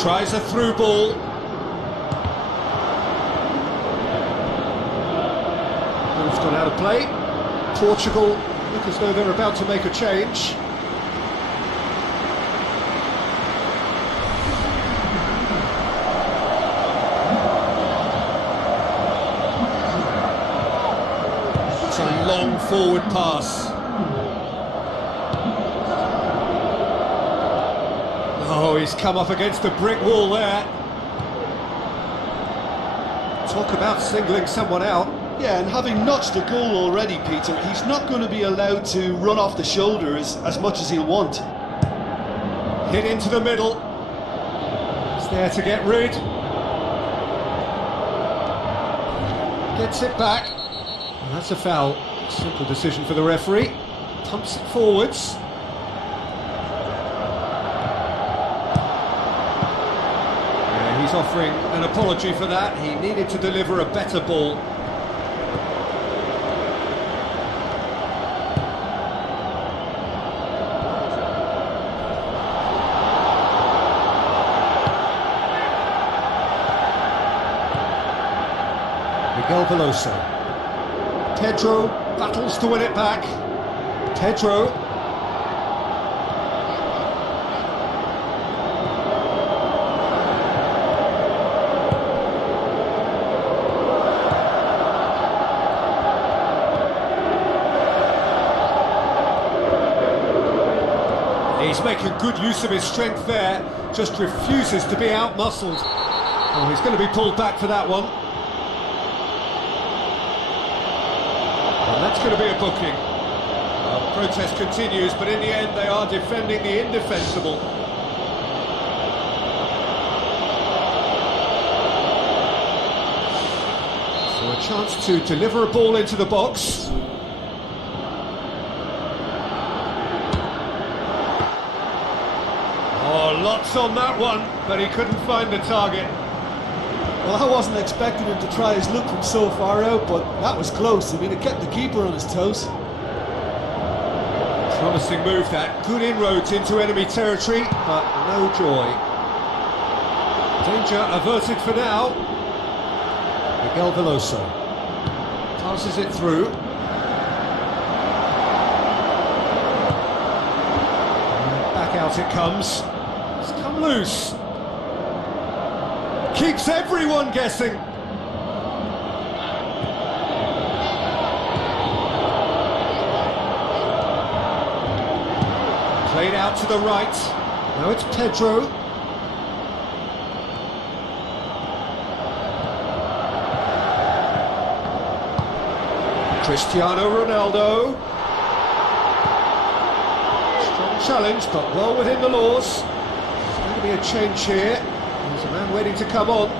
Tries a through ball. Ball's gone out of play. Portugal look as though they're about to make a change. It's a long forward pass. Oh, he's come up against a brick wall there. Talk about singling someone out. Yeah, and having notched a goal already, Peter, he's not going to be allowed to run off the shoulder as much as he'll want. Hit into the middle. He's there to get rid. Gets it back. And that's a foul. Simple decision for the referee. Pumps it forwards. Yeah, he's offering an apology for that. He needed to deliver a better ball. Miguel Veloso. Pedro battles to win it back. Pedro. He's making good use of his strength there, just refuses to be out-muscled. Oh, he's going to be pulled back for that one. And that's going to be a booking. Well, the protest continues, but in the end they are defending the indefensible. Chance to deliver a ball into the box. Oh, lots on that one, but he couldn't find the target. Well, I wasn't expecting him to try his luck from so far out, but that was close. I mean, it kept the keeper on his toes. Promising move that. Good inroads into enemy territory, but no joy. Danger averted for now. Miguel Veloso passes it through. And back out it comes. It's come loose. Keeps everyone guessing. Played out to the right. Now it's Pedro. Cristiano Ronaldo. Strong challenge, but well within the laws. There's going to be a change here. There's a man waiting to come on.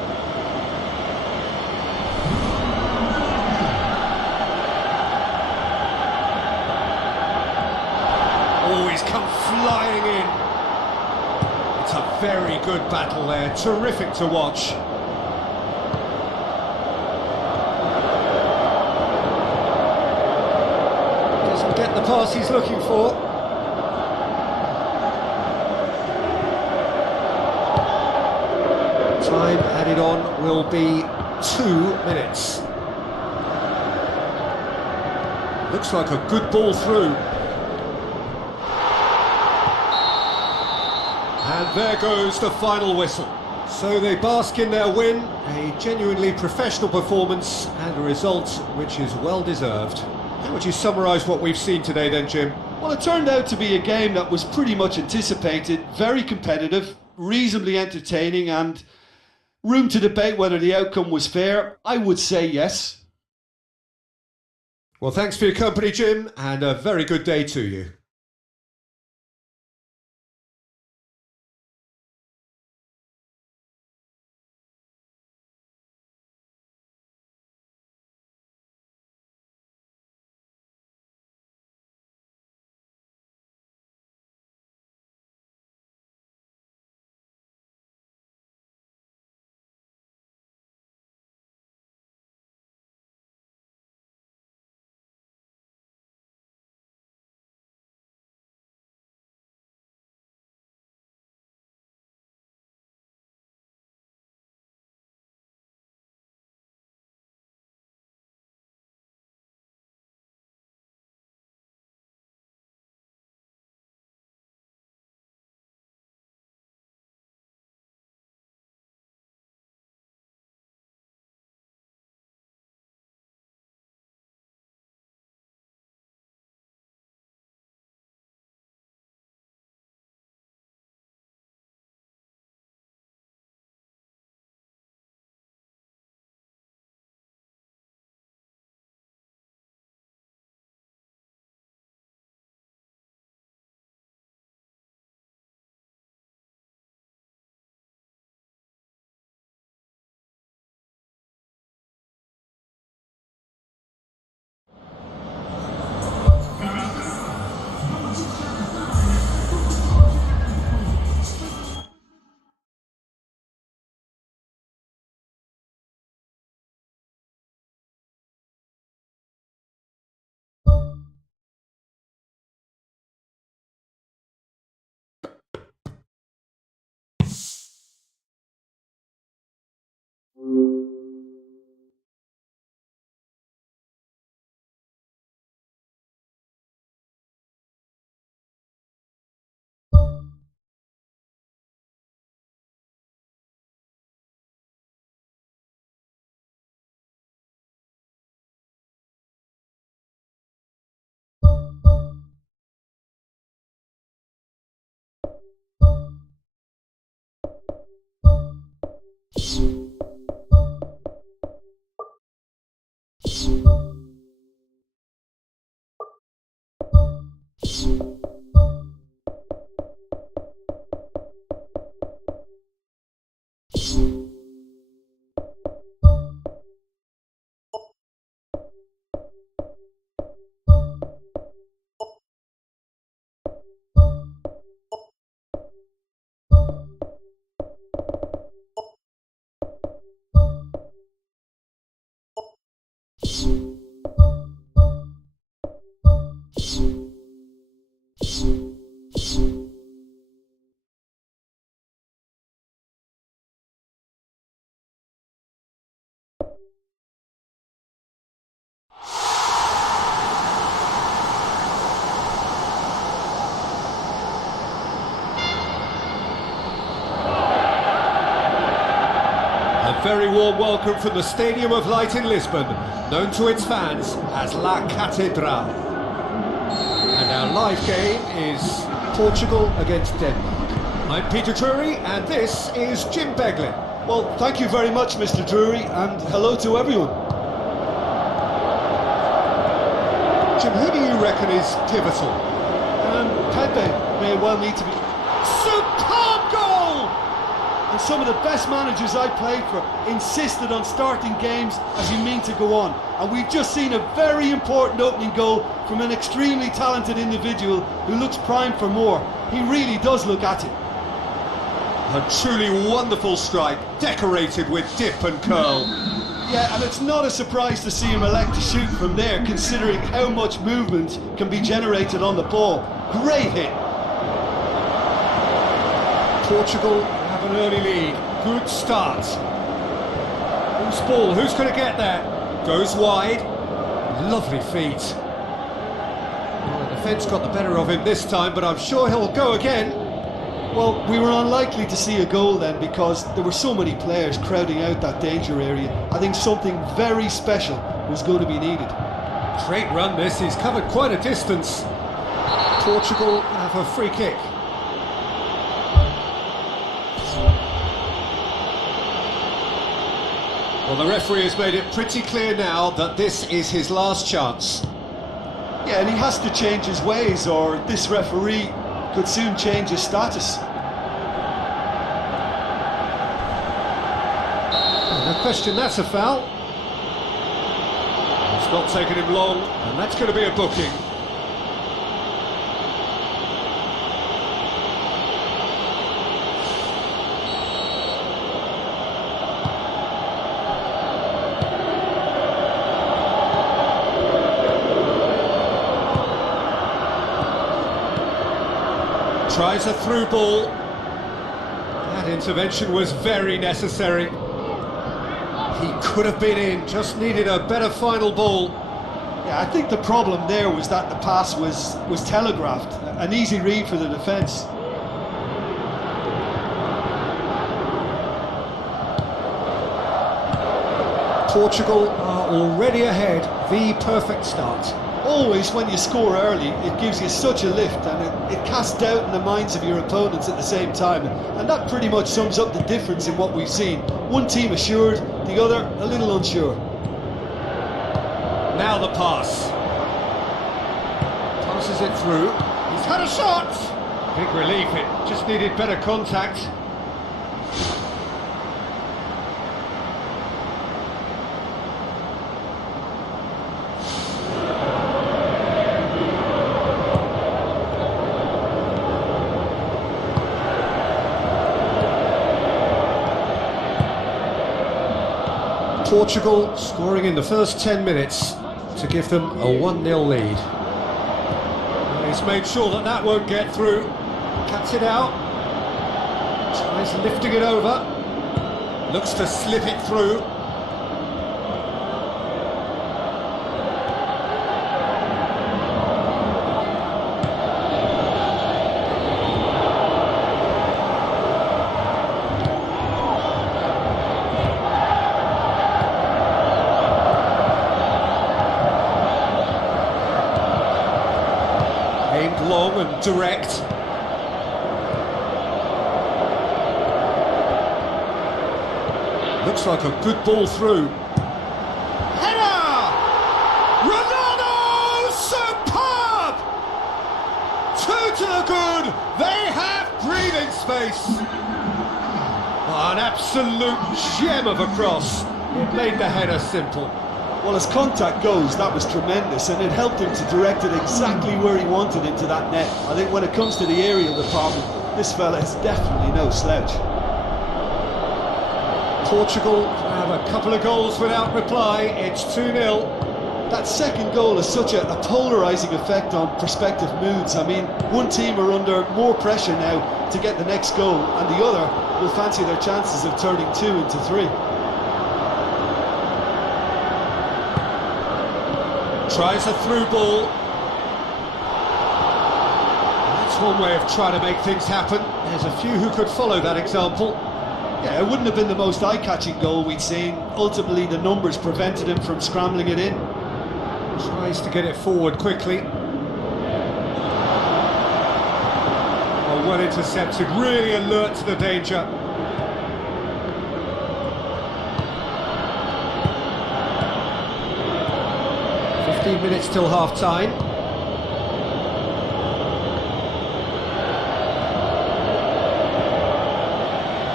Oh, he's come flying in. It's a very good battle there. Terrific to watch. Doesn't get the pass he's looking for. Time added on will be 2 minutes. Looks like a good ball through. And there goes the final whistle. So they bask in their win, a genuinely professional performance and a result which is well deserved. How would you summarise what we've seen today then, Jim? Well, it turned out to be a game that was pretty much anticipated, very competitive, reasonably entertaining, and room to debate whether the outcome was fair. I would say yes. Well, thanks for your company, Jim, and a very good day to you. very warm welcome from the Stadium of Light in Lisbon, known to its fans as La Catedral. And our live game is Portugal against Denmark. I'm Peter Drury, and this is Jim Beglin. Well, thank you very much, Mr. Drury, and hello to everyone. Jim, who do you reckon is pivotal? Pepe may well need to be. Superb goal! And some of the best managers I played for insisted on starting games as you mean to go on. And we've just seen a very important opening goal from an extremely talented individual who looks primed for more. He really does look at it. A truly wonderful strike, decorated with dip and curl. Yeah, and it's not a surprise to see him elect to shoot from there, considering how much movement can be generated on the ball. Great hit. Portugal have an early lead. Good start. Who's ball? Who's going to get there? Goes wide. Lovely feet. Well, the defence got the better of him this time, but I'm sure he'll go again. Well, we were unlikely to see a goal then because there were so many players crowding out that danger area. I think something very special was going to be needed. Great run this, he's covered quite a distance. Portugal have a free kick. Well, the referee has made it pretty clear now that this is his last chance. Yeah, and he has to change his ways or this referee could soon change his status. No question, that's a foul. It's not taken him long, and that's going to be a booking. Tries a through ball. That intervention was very necessary. He could have been in, just needed a better final ball. Yeah, I think the problem there was that the pass was telegraphed. An easy read for the defence. Portugal are already ahead, the perfect start. Always when you score early, it gives you such a lift and it casts doubt in the minds of your opponents at the same time. And that pretty much sums up the difference in what we've seen. One team assured, the other a little unsure. Now the pass. Passes it through. He's had a shot! Big relief, it just needed better contact. Portugal scoring in the first 10 minutes to give them a 1-0 lead. He's made sure that that won't get through. Cuts it out. Tries lifting it over. Looks to slip it through. Long and direct. Looks like a good ball through. Header! Ronaldo! Superb! Two to the good. They have breathing space. An absolute gem of a cross. It made the header simple. Well, as contact goes, that was tremendous, and it helped him to direct it exactly where he wanted into that net. I think when it comes to the aerial department, this fella is definitely no slouch. Portugal have a couple of goals without reply. It's 2-0. That second goal has such a polarising effect on prospective moods. I mean, one team are under more pressure now to get the next goal, and the other will fancy their chances of turning 2 into 3. Tries a through ball. That's one way of trying to make things happen. There's a few who could follow that example. Yeah, it wouldn't have been the most eye-catching goal we'd seen. Ultimately, the numbers prevented him from scrambling it in. Tries to get it forward quickly. Oh, well intercepted, really alert to the danger. Minutes till half-time.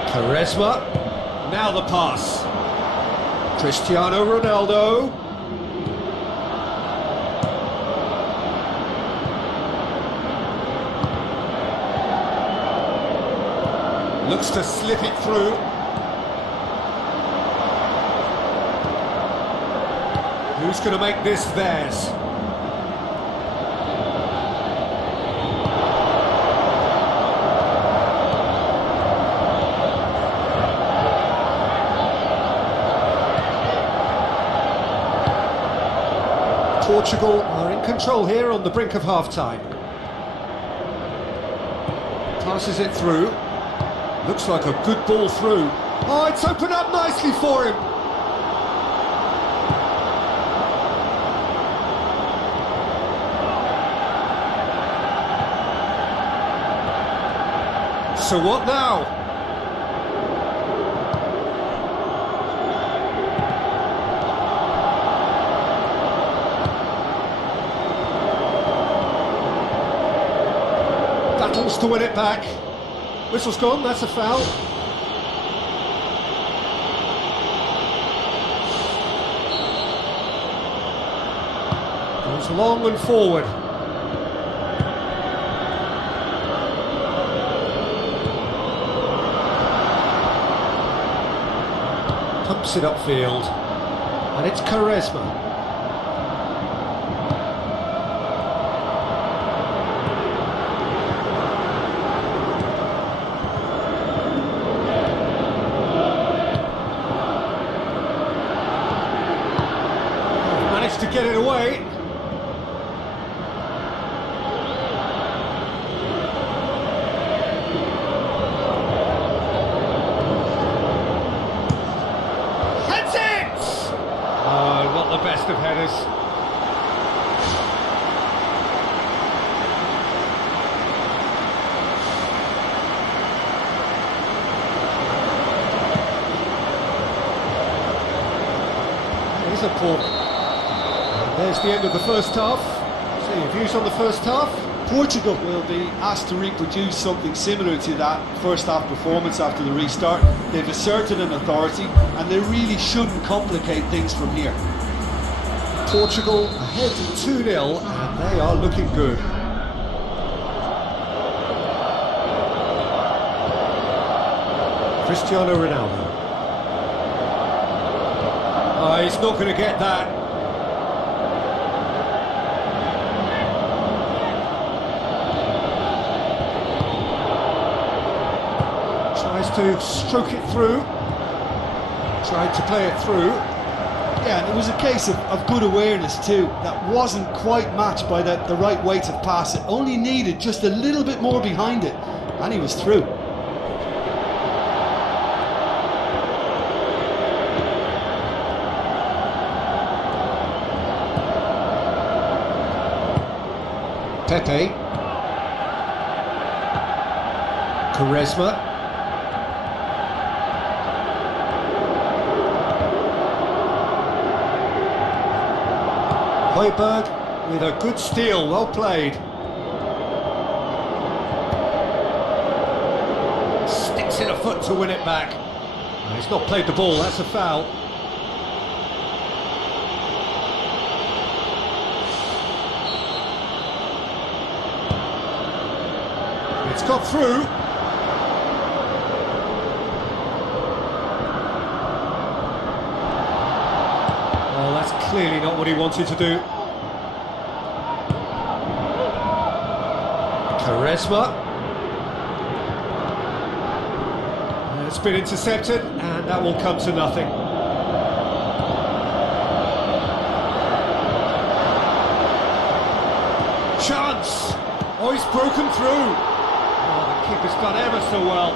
Quaresma. Now the pass. Cristiano Ronaldo. Looks to slip it through. Who's going to make this theirs? Portugal are in control here on the brink of half-time. Passes it through. Looks like a good ball through. Oh, it's opened up nicely for him. So what now? Battles to win it back. Whistle's gone, that's a foul. Goes long and forward. Pumps it upfield, and it's Quaresma. Managed to get it away. The best of headers. Here's a poor. There's the end of the first half. So your views on the first half? Portugal will be asked to reproduce something similar to that first half performance after the restart. They've asserted an authority and they really shouldn't complicate things from here. Portugal ahead 2-0 and they are looking good. Cristiano Ronaldo. Oh, he's not going to get that. Tries to stroke it through. Tried to play it through. Yeah, and it was a case of good awareness too. That wasn't quite matched by the right weight of pass. It only needed just a little bit more behind it, and he was through. Pepe. Quaresma. Højbjerg with a good steal, well played. Sticks in a foot to win it back. He's not played the ball, that's a foul. It's got through. Oh, that's clearly not what he wanted to do. Quaresma. It's been intercepted, and that will come to nothing. Chance! Oh, he's broken through. Oh, the keeper's done ever so well.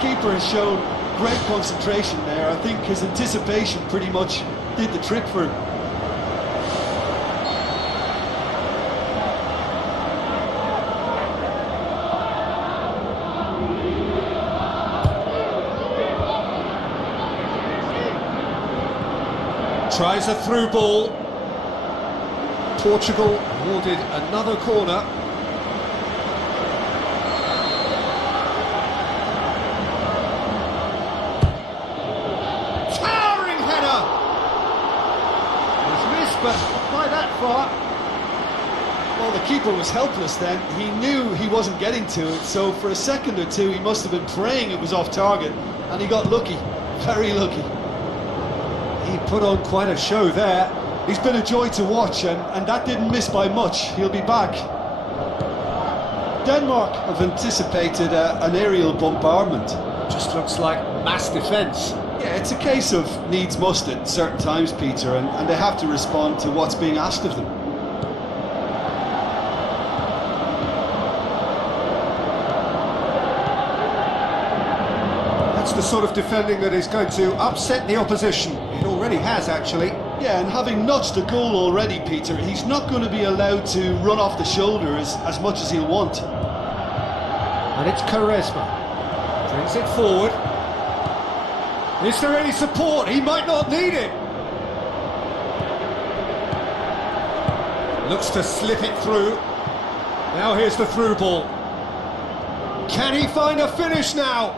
Keeper has shown great concentration there. I think his anticipation pretty much did the trick for him. Tries a through ball. Portugal awarded another corner. Towering header! It was missed, but not by that far. Well, the keeper was helpless then. He knew he wasn't getting to it, so for a second or two he must have been praying it was off target, and he got lucky, very lucky. He put on quite a show there. He's been a joy to watch, and that didn't miss by much. He'll be back. Denmark have anticipated an aerial bombardment. Just looks like mass defence. Yeah, it's a case of needs must at certain times, Peter, and they have to respond to what's being asked of them. That's the sort of defending that is going to upset the opposition. It already has, actually. Yeah, and having notched a goal already, Peter, he's not going to be allowed to run off the shoulder as much as he'll want. And it's Quaresma. Brings it forward. Is there any support? He might not need it. Looks to slip it through. Now here's the through ball. Can he find a finish now?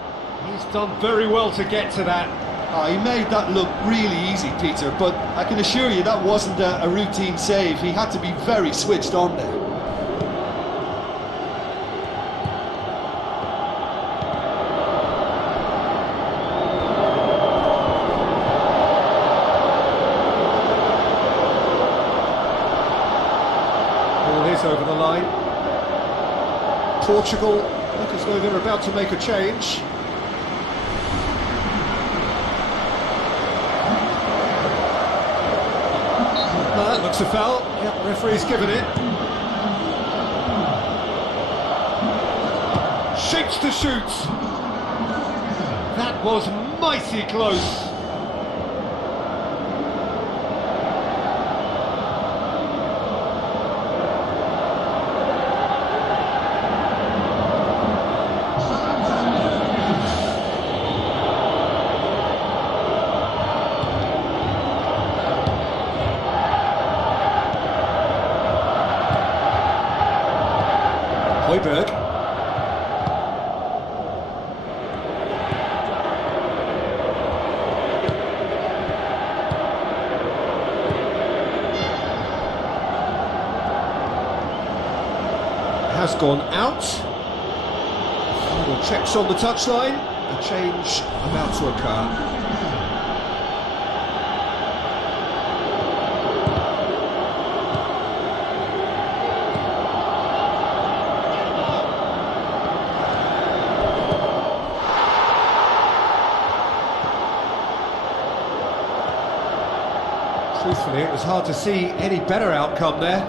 He's done very well to get to that. Oh, he made that look really easy, Peter, but I can assure you that wasn't a routine save. He had to be very switched on there. Ball is over the line. Portugal look as though they're about to make a change. That looks a foul. Yep, referee's given it. Shapes to shoot. That was mighty close. Højbjerg. Has gone out. Final checks on the touchline. A change about to occur. Truthfully, it was hard to see any better outcome there.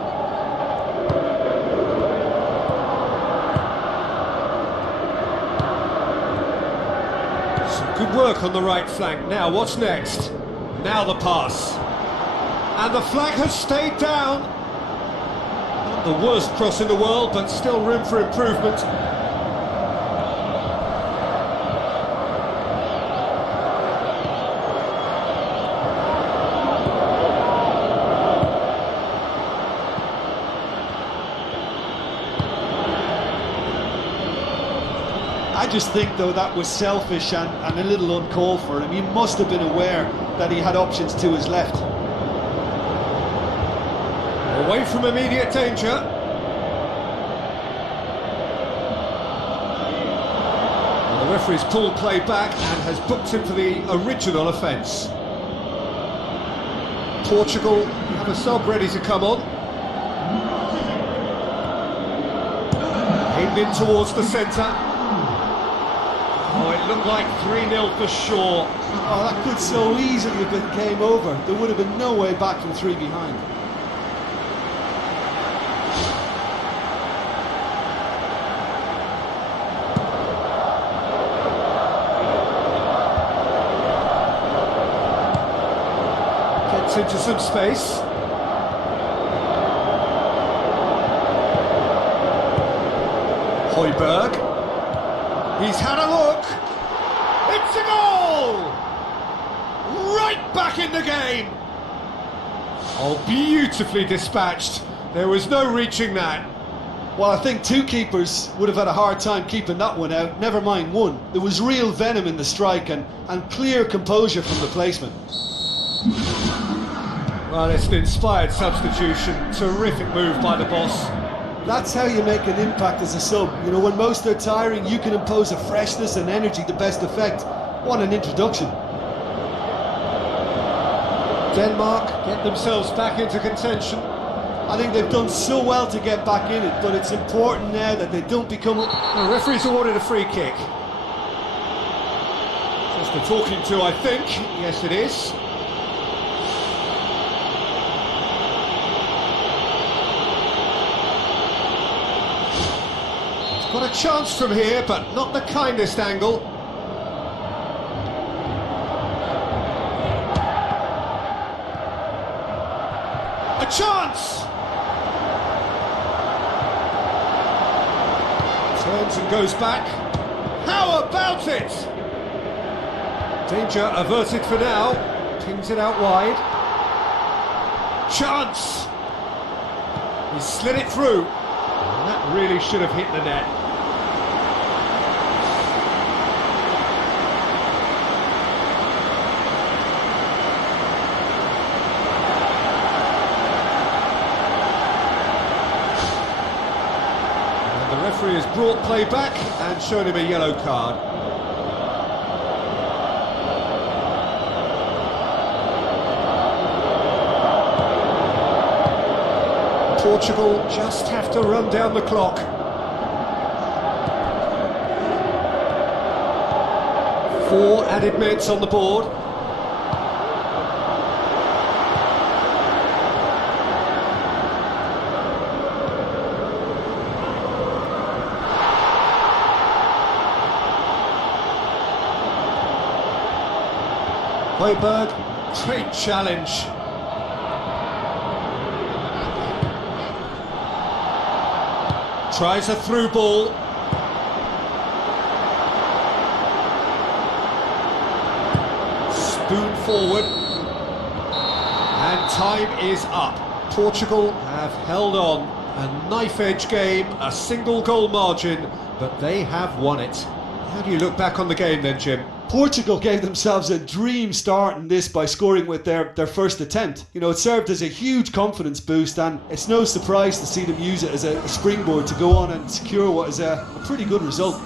Some good work on the right flank. Now, what's next? Now the pass. And the flag has stayed down. Not the worst cross in the world, but still room for improvement. I just think, though, that was selfish and a little uncalled for him. He must have been aware that he had options to his left. Away from immediate danger. Well, the referee's pulled play back and has booked him for the original offence. Portugal have a sub ready to come on. Aimed in towards the centre. Oh, it looked like 3-0 for sure. Oh, that could so easily have been game over. There would have been no way back from 3 behind. Gets into some space. Højbjerg. He's had a look. It's a goal! Right back in the game. Oh, beautifully dispatched. There was no reaching that. Well, I think two keepers would have had a hard time keeping that one out, never mind one. There was real venom in the strike and clear composure from the placement. Well, it's an inspired substitution. Terrific move by the boss. That's how you make an impact as a sub. You know, when most are tiring, you can impose a freshness and energy to best effect. What an introduction. Denmark get themselves back into contention. I think they've done so well to get back in it, but it's important now that they don't become... The referee's awarded a free kick. Just a talking to, I think. Yes, it is. It's got a chance from here, but not the kindest angle. A chance! Turns and goes back. How about it? Danger averted for now. Pings it out wide. Chance! He slid it through. And that really should have hit the net. The referee has brought play back and shown him a yellow card. Portugal just have to run down the clock. Four added minutes on the board. Højbjerg, great challenge. Tries a through ball. Spoon forward. And time is up. Portugal have held on. A knife-edge game, a single goal margin, but they have won it. How do you look back on the game then, Jim? Portugal gave themselves a dream start in this by scoring with their first attempt. You know, it served as a huge confidence boost, and it's no surprise to see them use it as a springboard to go on and secure what is a pretty good result.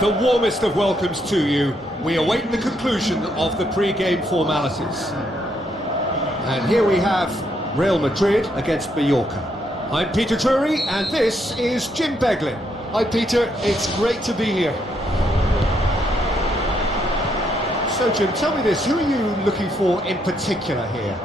The warmest of welcomes to you. We await the conclusion of the pre-game formalities. And here we have Real Madrid against Mallorca. I'm Peter Drury, and this is Jim Beglin. Hi Peter, it's great to be here. So Jim, tell me this, who are you looking for in particular here?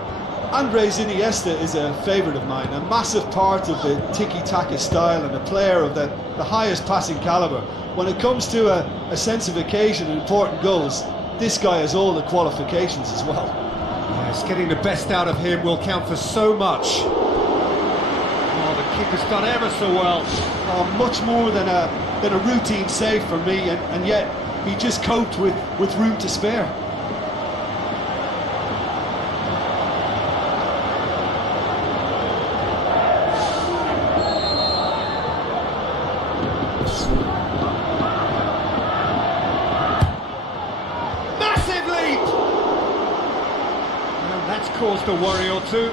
Andres Iniesta is a favourite of mine, a massive part of the tiki-taka style and a player of the highest passing calibre. When it comes to a sense of occasion and important goals, this guy has all the qualifications as well. Yes, getting the best out of him will count for so much. Oh, the keeper's done ever so well. Oh, much more than a routine save for me, and yet he just coped with room to spare. Massive leap! And that's caused a worry or two.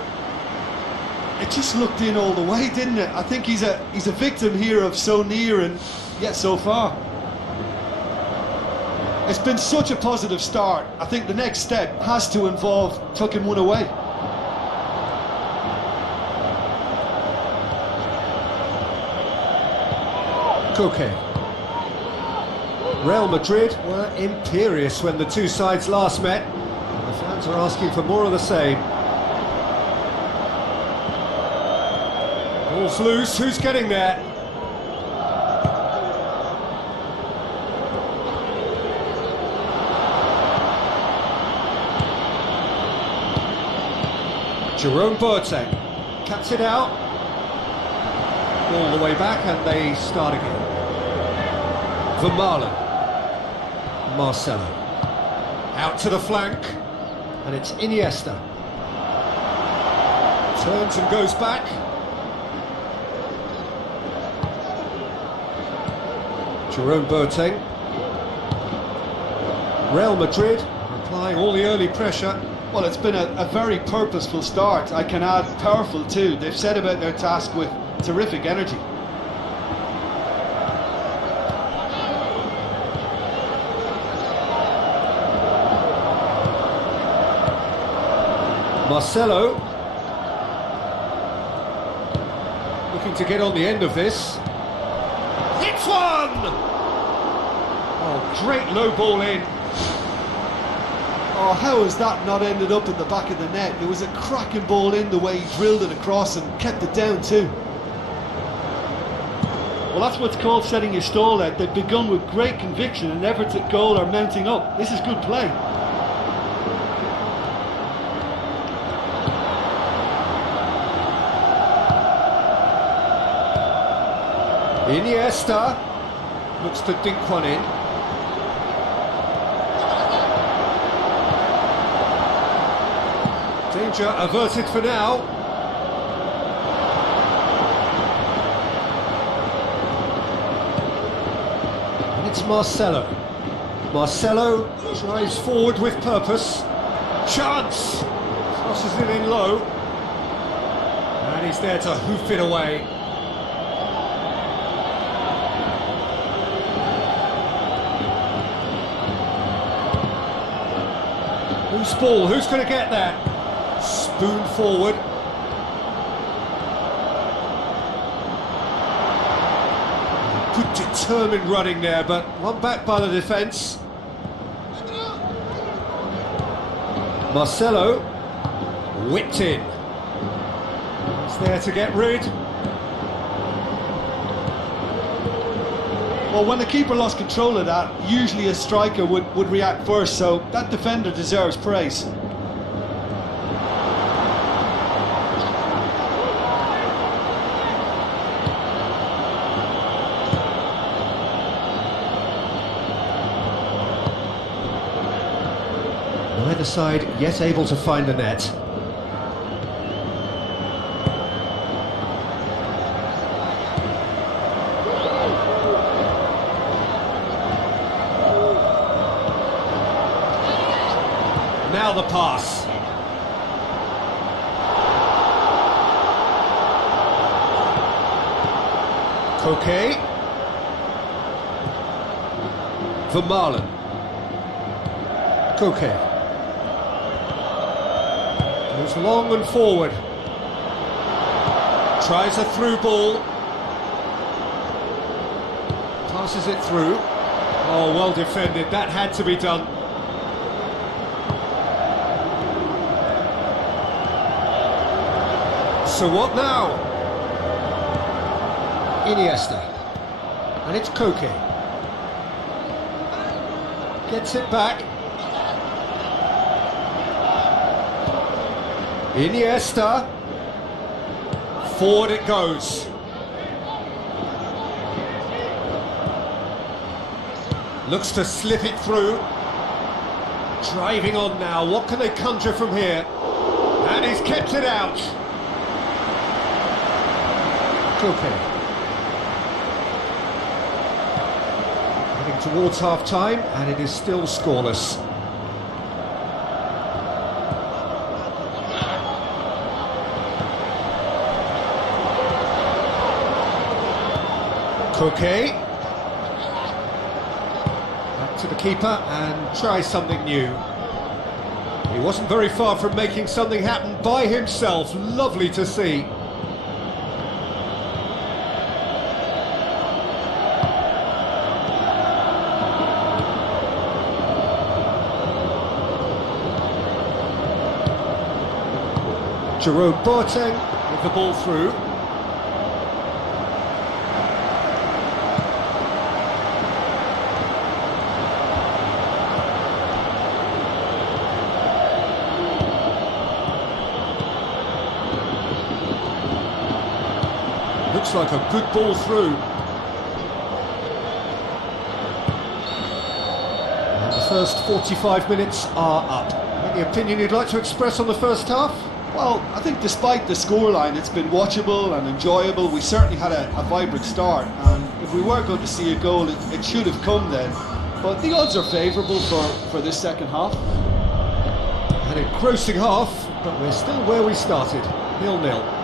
It just looked in all the way, didn't it? I think he's a victim here of so near and yet so far. It's been such a positive start. I think the next step has to involve tucking one away. Koke. Real Madrid were imperious when the two sides last met, and the fans are asking for more of the same. Ball's loose, who's getting there? Jerome Boateng cuts it out, all the way back, and they start again. Vermaelen, Marcelo, out to the flank, and it's Iniesta. Turns and goes back. Jerome Boateng. Real Madrid applying all the early pressure. Well, it's been a very purposeful start. I can add powerful too. They've set about their task with terrific energy. Marcelo looking to get on the end of this. Hits one! Oh, great low ball in. Oh, how has that not ended up in the back of the net? It was a cracking ball in the way he drilled it across and kept it down too. Well, that's what's called setting your stall out. They've begun with great conviction and efforts at goal are mounting up. This is good play. Iniesta looks to dink one in. Danger averted for now. And it's Marcelo. Marcelo drives forward with purpose. Chance! Crosses it in low. And he's there to hoof it away. Loose ball, who's going to get that? Spoon forward. Good determined running there, but one back by the defence. Marcelo whipped in. He's there to get rid. Well, when the keeper lost control of that, usually a striker would react first, so that defender deserves praise. Neither side yet able to find the net. Now the pass. Koke. Vermaelen. Koke. Goes long and forward. Tries a through ball. Passes it through. Oh, well defended. That had to be done. So what now? Iniesta. And it's Koke. Gets it back. Iniesta. Forward it goes. Looks to slip it through. Driving on now. What can they conjure from here? And he's kept it out. Koke. Heading towards half-time, and it is still scoreless. Koke. Back to the keeper and try something new. He wasn't very far from making something happen by himself. Lovely to see. Jerome Boateng with the ball through. Looks like a good ball through. And the first 45 minutes are up. Any opinion you'd like to express on the first half? Well, I think despite the scoreline, it's been watchable and enjoyable. We certainly had a vibrant start, and if we were going to see a goal, it should have come then. But the odds are favourable for this second half. An engrossing half, but we're still where we started, 0-0.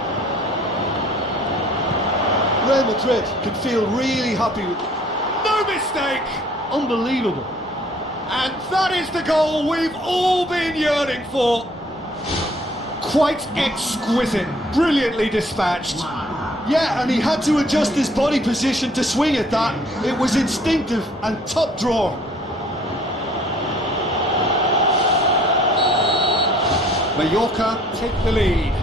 Real Madrid can feel really happy with... No mistake! Unbelievable. And that is the goal we've all been yearning for. Quite exquisite, brilliantly dispatched. Yeah, and he had to adjust his body position to swing at that. It was instinctive and top drawer. Mallorca take the lead.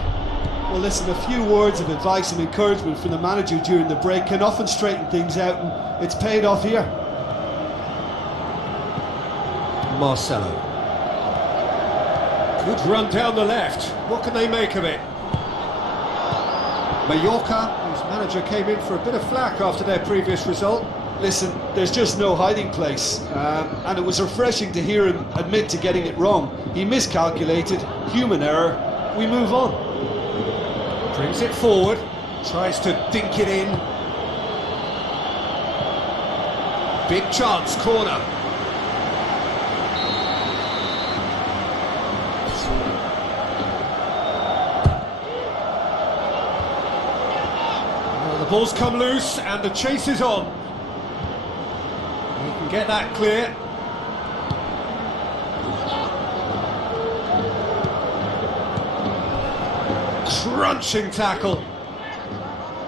Well, listen, a few words of advice and encouragement from the manager during the break can often straighten things out, and it's paid off here. Marcelo. Good run down the left. What can they make of it? Mallorca, whose manager came in for a bit of flack after their previous result. Listen, there's just no hiding place, and it was refreshing to hear him admit to getting it wrong. He miscalculated, human error, we move on. Brings it forward, tries to dink it in. Big chance, corner. Well, the ball's come loose and the chase is on. He can get that clear. Crunching tackle.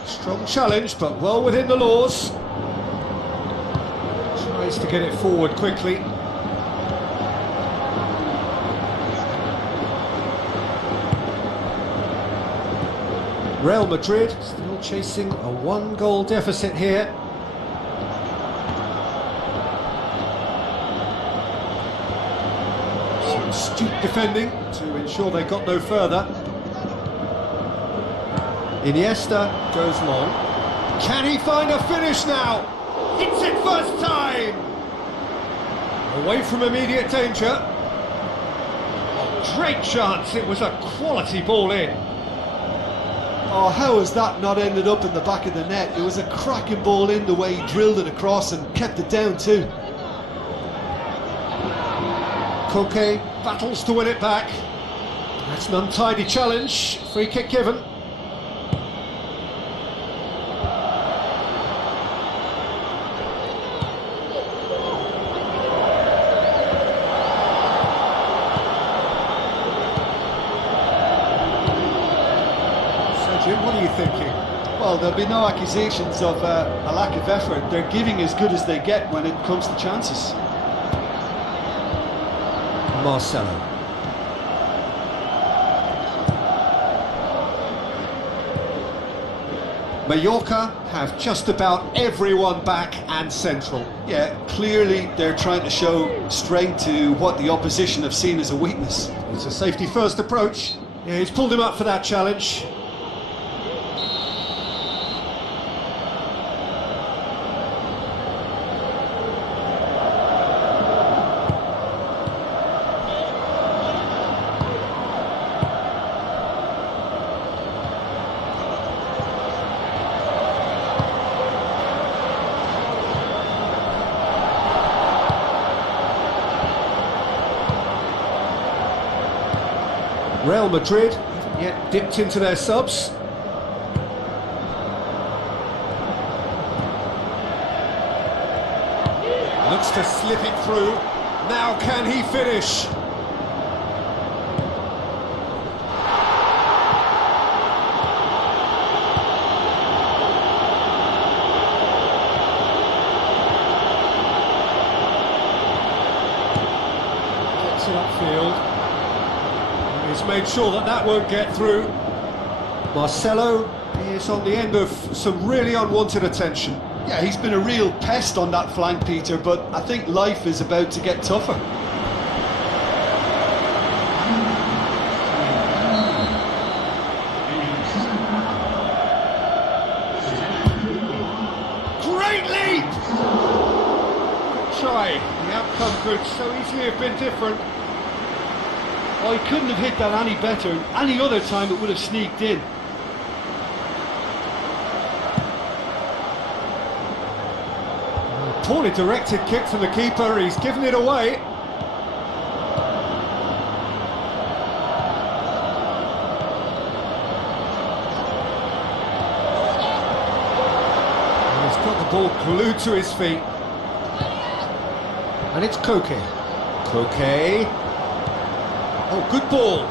Strong challenge, but well within the laws. Tries to get it forward quickly. Real Madrid still chasing a one-goal deficit here. Some astute defending to ensure they got no further. Iniesta goes long. Can he find a finish now? Hits it first time! Away from immediate danger. Oh, great chance, it was a quality ball in. Oh, how has that not ended up in the back of the net? It was a cracking ball in the way he drilled it across and kept it down too. Koke battles to win it back. That's an untidy challenge. Free kick given. What are you thinking? Well, there'll be no accusations of a lack of effort. They're giving as good as they get when it comes to chances. Marcelo. Mallorca have just about everyone back and central. Yeah, clearly they're trying to show strength to what the opposition have seen as a weakness. It's a safety-first approach. Yeah, he's pulled him up for that challenge. Real Madrid haven't yet dipped into their subs. Looks to slip it through. Now can he finish? Gets it upfield. He's made sure that that won't get through. Marcelo is on the end of some really unwanted attention. Yeah, he's been a real pest on that flank, Peter, but I think life is about to get tougher. Great leap! Good try. The outcome could so easily have been different. Oh, he couldn't have hit that any better. Any other time it would have sneaked in. Poorly directed kick from the keeper, he's given it away. He's got the ball glued to his feet. And it's Koke. Koke. Oh, good ball.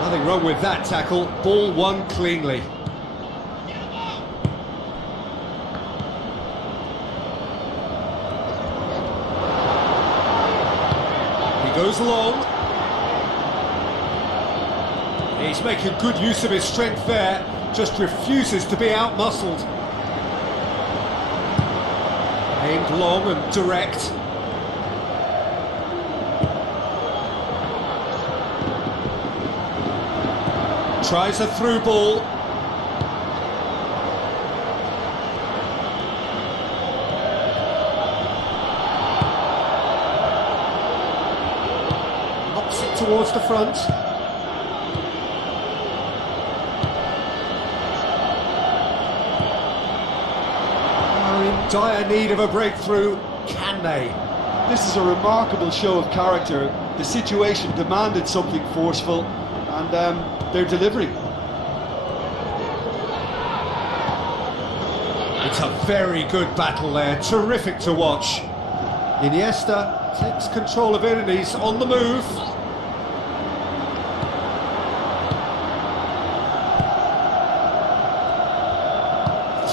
Nothing wrong with that tackle. Ball won cleanly. He goes long. He's making good use of his strength there. Just refuses to be out-muscled. Aimed long and direct. Tries a through ball. Knocks it towards the front. In dire need of a breakthrough, can they? This is a remarkable show of character. The situation demanded something forceful, and they're delivering. It's a very good battle there, terrific to watch. Iniesta takes control of it and he's on the move.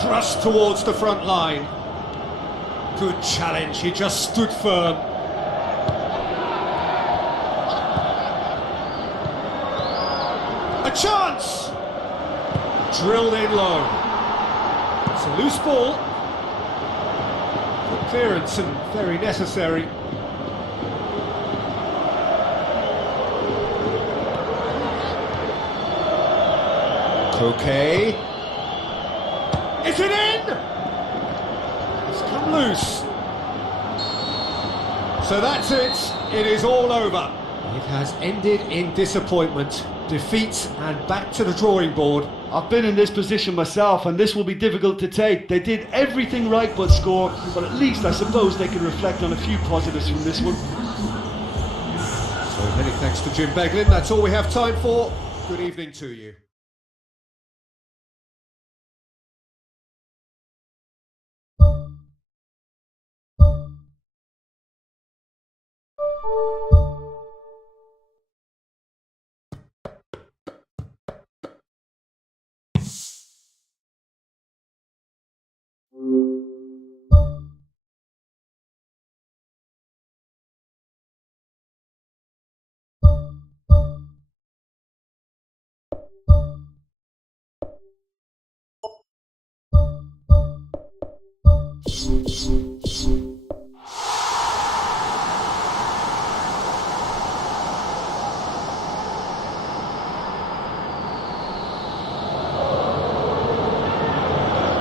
Thrust towards the front line. Good challenge, he just stood firm. A chance! Drilled in low. It's a loose ball. Good clearance and very necessary. Koke. Is it in? It's come loose. So that's it. It is all over. It has ended in disappointment, defeat, and back to the drawing board. I've been in this position myself, and this will be difficult to take. They did everything right but score, but at least I suppose they can reflect on a few positives from this one. So many thanks to Jim Beglin. That's all we have time for. Good evening to you.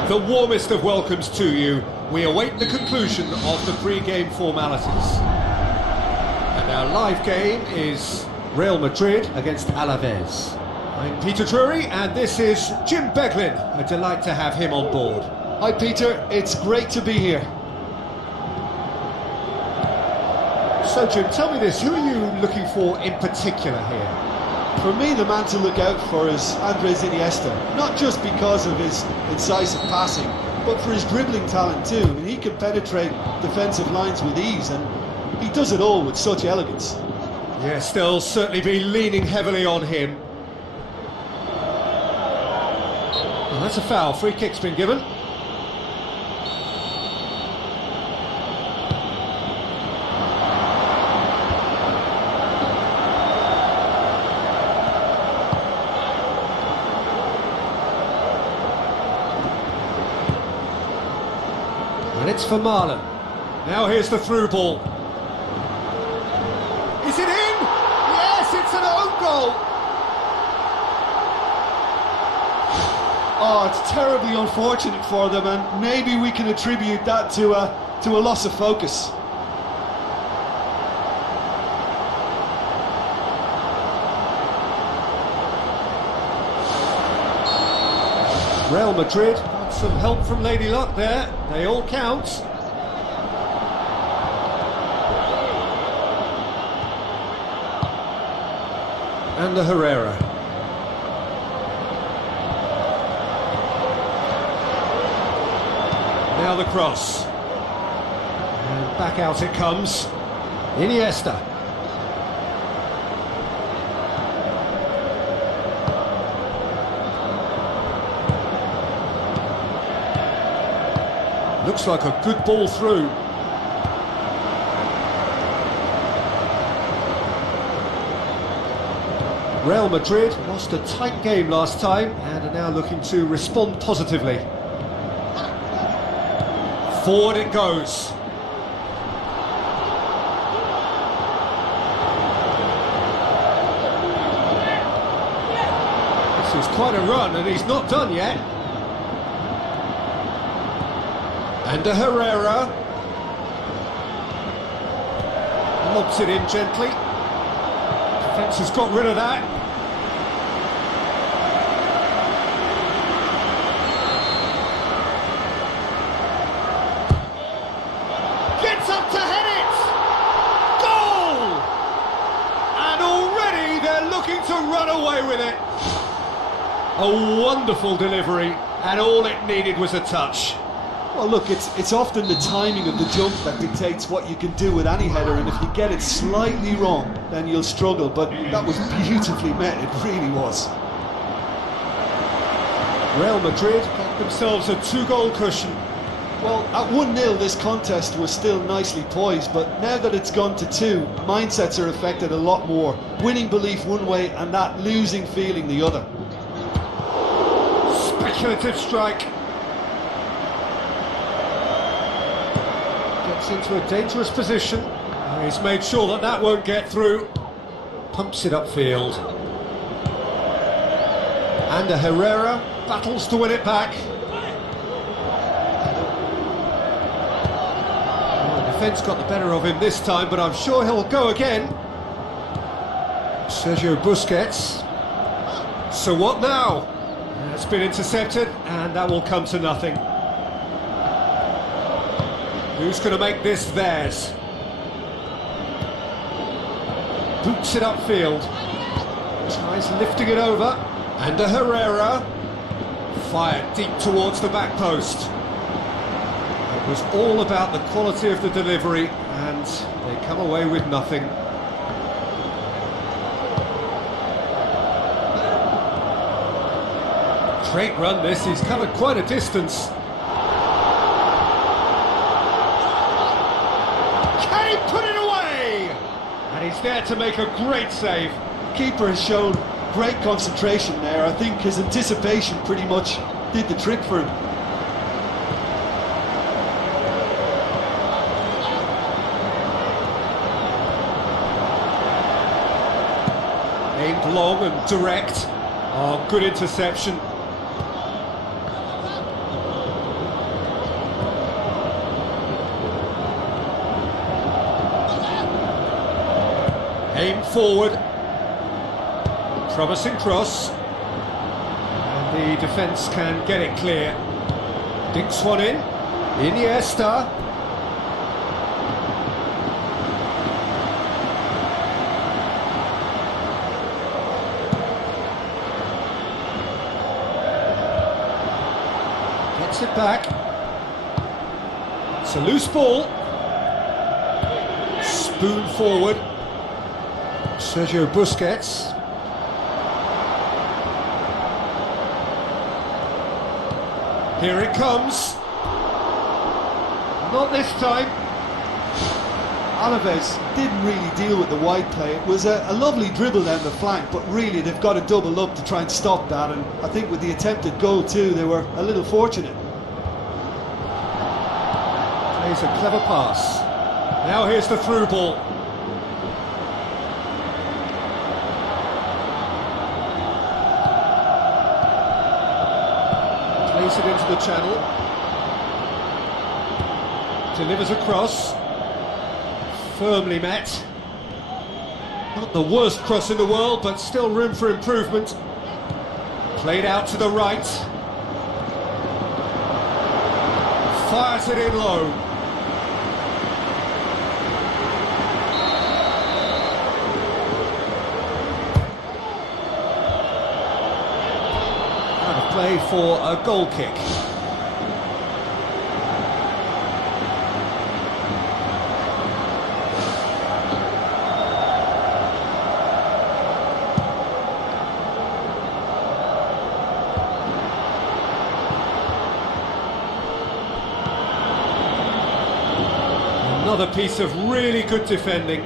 The warmest of welcomes to you. We await the conclusion of the pre-game formalities. And our live game is Real Madrid against Alaves. I'm Peter Drury, and this is Jim Beglin. A delight to have him on board. Hi Peter, it's great to be here. So Jim, tell me this, who are you looking for in particular here? For me, the man to look out for is Andres Iniesta, not just because of his incisive passing, but for his dribbling talent too. And he can penetrate defensive lines with ease, and he does it all with such elegance. Yes, they'll certainly be leaning heavily on him. Well, that's a foul. Free kick's been given. And it's for Marlon. Now here's the through ball. Is it in? Yes, it's an own goal. Oh, it's terribly unfortunate for them, and maybe we can attribute that to a loss of focus. Real Madrid got some help from Lady Luck there. They all count. And the Herrera. Now the cross. And back out it comes. Iniesta. Looks like a good ball through. Real Madrid lost a tight game last time and are now looking to respond positively. Forward it goes. This is quite a run and he's not done yet. And a Herrera. Lobs it in gently. Defence has got rid of that. Gets up to head it! Goal! And already they're looking to run away with it. A wonderful delivery, and all it needed was a touch. Well, look, it's often the timing of the jump that dictates what you can do with any header, and if you get it slightly wrong, then you'll struggle, but that was beautifully met, it really was. Real Madrid got themselves a two-goal cushion. Well, at 1-0 this contest was still nicely poised, but now that it's gone to 2, mindsets are affected a lot more. Winning belief one way and that losing feeling the other. Speculative strike. Gets into a dangerous position. He's made sure that that won't get through. Pumps it upfield. And a Herrera battles to win it back. Well, the defence got the better of him this time, but I'm sure he'll go again. Sergio Busquets. So what now? It's been intercepted, and that will come to nothing. Who's going to make this theirs? Boots it upfield. Tries lifting it over. And a Herrera. Fired deep towards the back post. It was all about the quality of the delivery, and they come away with nothing. Great run this, he's covered quite a distance. Can he put it away? And he's there to make a great save. Keeper has shown great concentration there. I think his anticipation pretty much did the trick for him. Aimed long and direct. Oh, good interception. Aim forward. Promising cross. And the defence can get it clear. Dinks one in. Iniesta. Gets it back. It's a loose ball. Spoon forward. Sergio Busquets. Here it comes. Not this time. Alaves didn't really deal with the wide play. It was a lovely dribble down the flank, but really they've got to double up to try and stop that, and I think with the attempted goal too, they were a little fortunate. Plays a clever pass. Now here's the through ball. Plays it into the channel. Delivers across. Firmly met. Not the worst cross in the world, but still room for improvement. Played out to the right. Fires it in low. Out of play for a goal kick. Another piece of really good defending.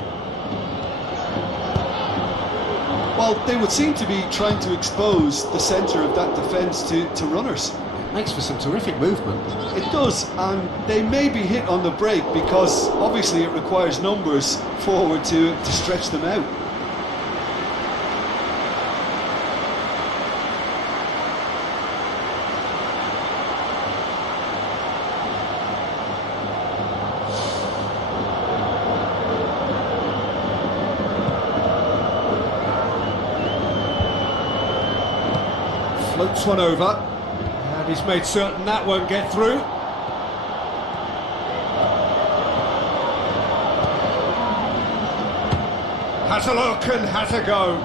Well, they would seem to be trying to expose the centre of that defence to runners. Makes for some terrific movement. It does, and they may be hit on the break because obviously it requires numbers forward to stretch them out. Floats one over, and he's made certain that won't get through. Has a look and has a go.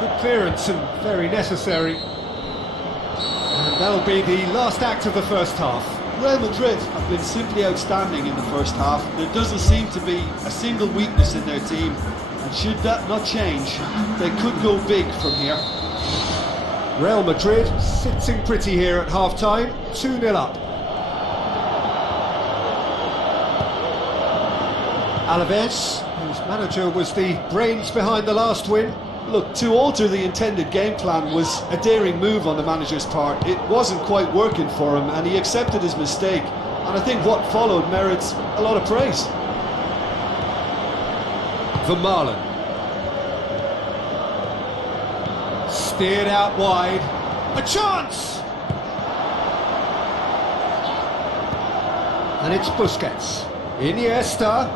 Good clearance and very necessary. And that'll be the last act of the first half. Real Madrid have been simply outstanding in the first half. There doesn't seem to be a single weakness in their team, and should that not change, they could go big from here. Real Madrid sitting pretty here at half-time, 2-0 up. Alaves, whose manager was the brains behind the last win. Look, to alter the intended game plan was a daring move on the manager's part. It wasn't quite working for him, and he accepted his mistake. And I think what followed merits a lot of praise. Vermaelen. Steered out wide. A chance! And it's Busquets. Iniesta.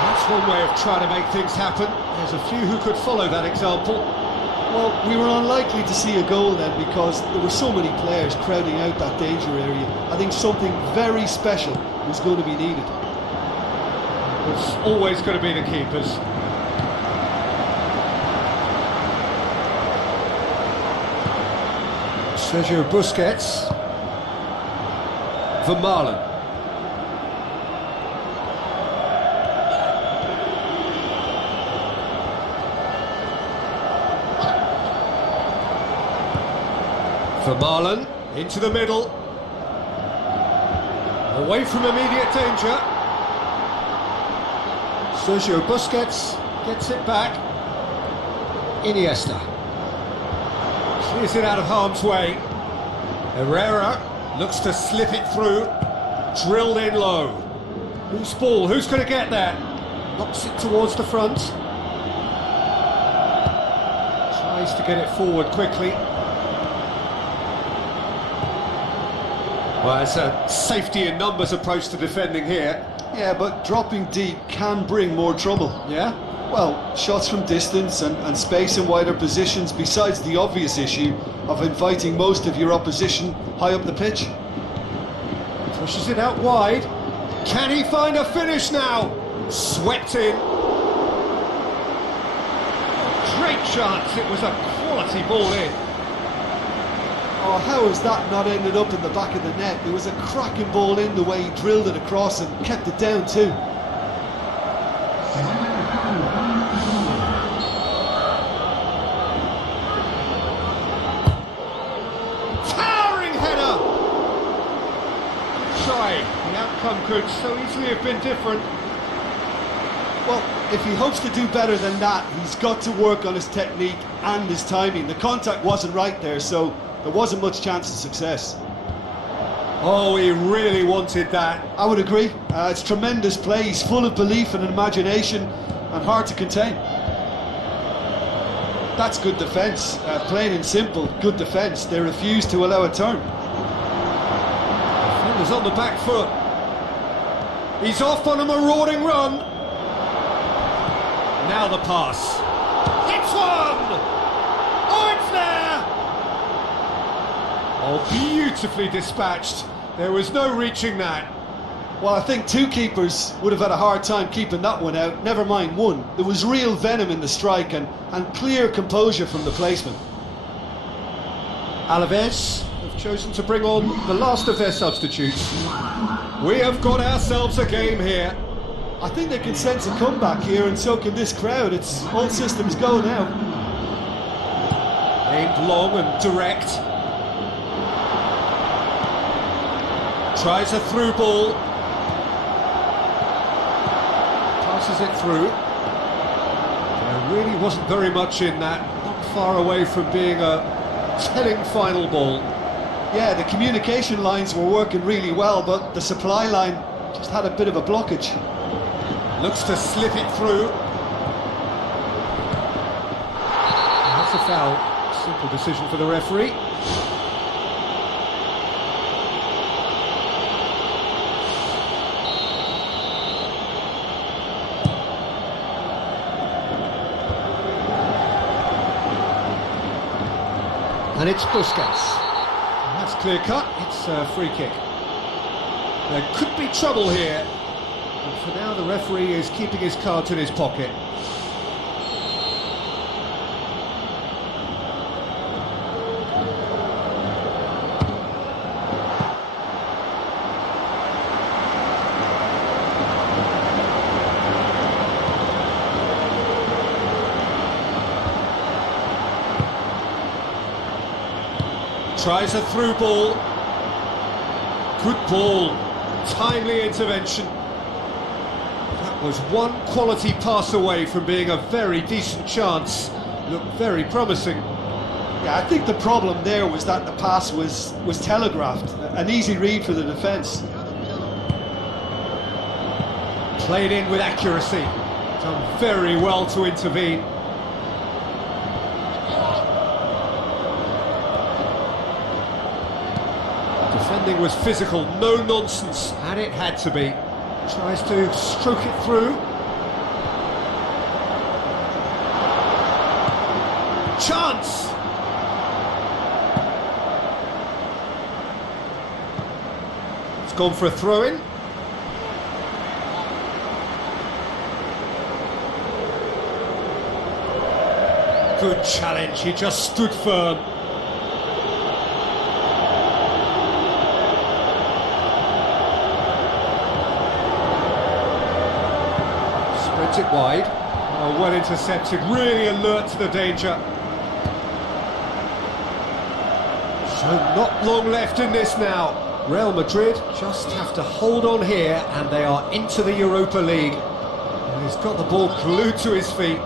That's one way of trying to make things happen. There's a few who could follow that example. Well, we were unlikely to see a goal then because there were so many players crowding out that danger area. I think something very special was going to be needed. It's always going to be the keepers. Sergio Busquets. Vermaelen. Vermaelen into the middle. Away from immediate danger. Sergio Busquets gets it back. Iniesta clears it out of harm's way. Herrera looks to slip it through. Drilled in low. Loose ball, who's going to get there? Knocks it towards the front. Tries to get it forward quickly. Well, it's a safety in numbers approach to defending here. Yeah, but dropping deep can bring more trouble. Yeah? Well, shots from distance and space in wider positions, besides the obvious issue of inviting most of your opposition high up the pitch. Pushes it out wide. Can he find a finish now? Swept in. Great chance. It was a quality ball in. Oh, how has that not ended up in the back of the net? It was a cracking ball in, the way he drilled it across and kept it down too. Towering header! Try. The outcome could so easily have been different. Well, if he hopes to do better than that, he's got to work on his technique and his timing. The contact wasn't right there, so there wasn't much chance of success. Oh, he really wanted that. I would agree. It's tremendous play. He's full of belief and imagination and hard to contain. That's good defence. Plain and simple, good defence. They refuse to allow a turn. Defender's on the back foot. He's off on a marauding run. Now the pass. Hits one! Oh, it's there! Oh, beautifully dispatched. There was no reaching that. Well, I think two keepers would have had a hard time keeping that one out, never mind one. There was real venom in the strike and clear composure from the placement. Alaves have chosen to bring on the last of their substitutes. We have got ourselves a game here. I think they can sense a comeback here, and so can this crowd. It's all systems go now. Aimed long and direct. Tries a through ball. Passes it through. There really wasn't very much in that. Not far away from being a telling final ball. Yeah, the communication lines were working really well, but the supply line just had a bit of a blockage. Looks to slip it through. That's a foul. Simple decision for the referee. And it's Busquets. And that's clear cut. It's a free kick. There could be trouble here. And for now, the referee is keeping his cards in his pocket. Tries a through ball. Good ball. Timely intervention. That was one quality pass away from being a very decent chance. Looked very promising. Yeah, I think the problem there was that the pass was telegraphed. An easy read for the defence. Played in with accuracy. Done very well to intervene. Defending was physical, no nonsense, and it had to be. Tries to stroke it through. Chance! It's gone for a throw-in. Good challenge, he just stood firm. It wide. Oh, well intercepted, really alert to the danger. So not long left in this now. Real Madrid just have to hold on here and they are into the Europa League. And he's got the ball glued to his feet.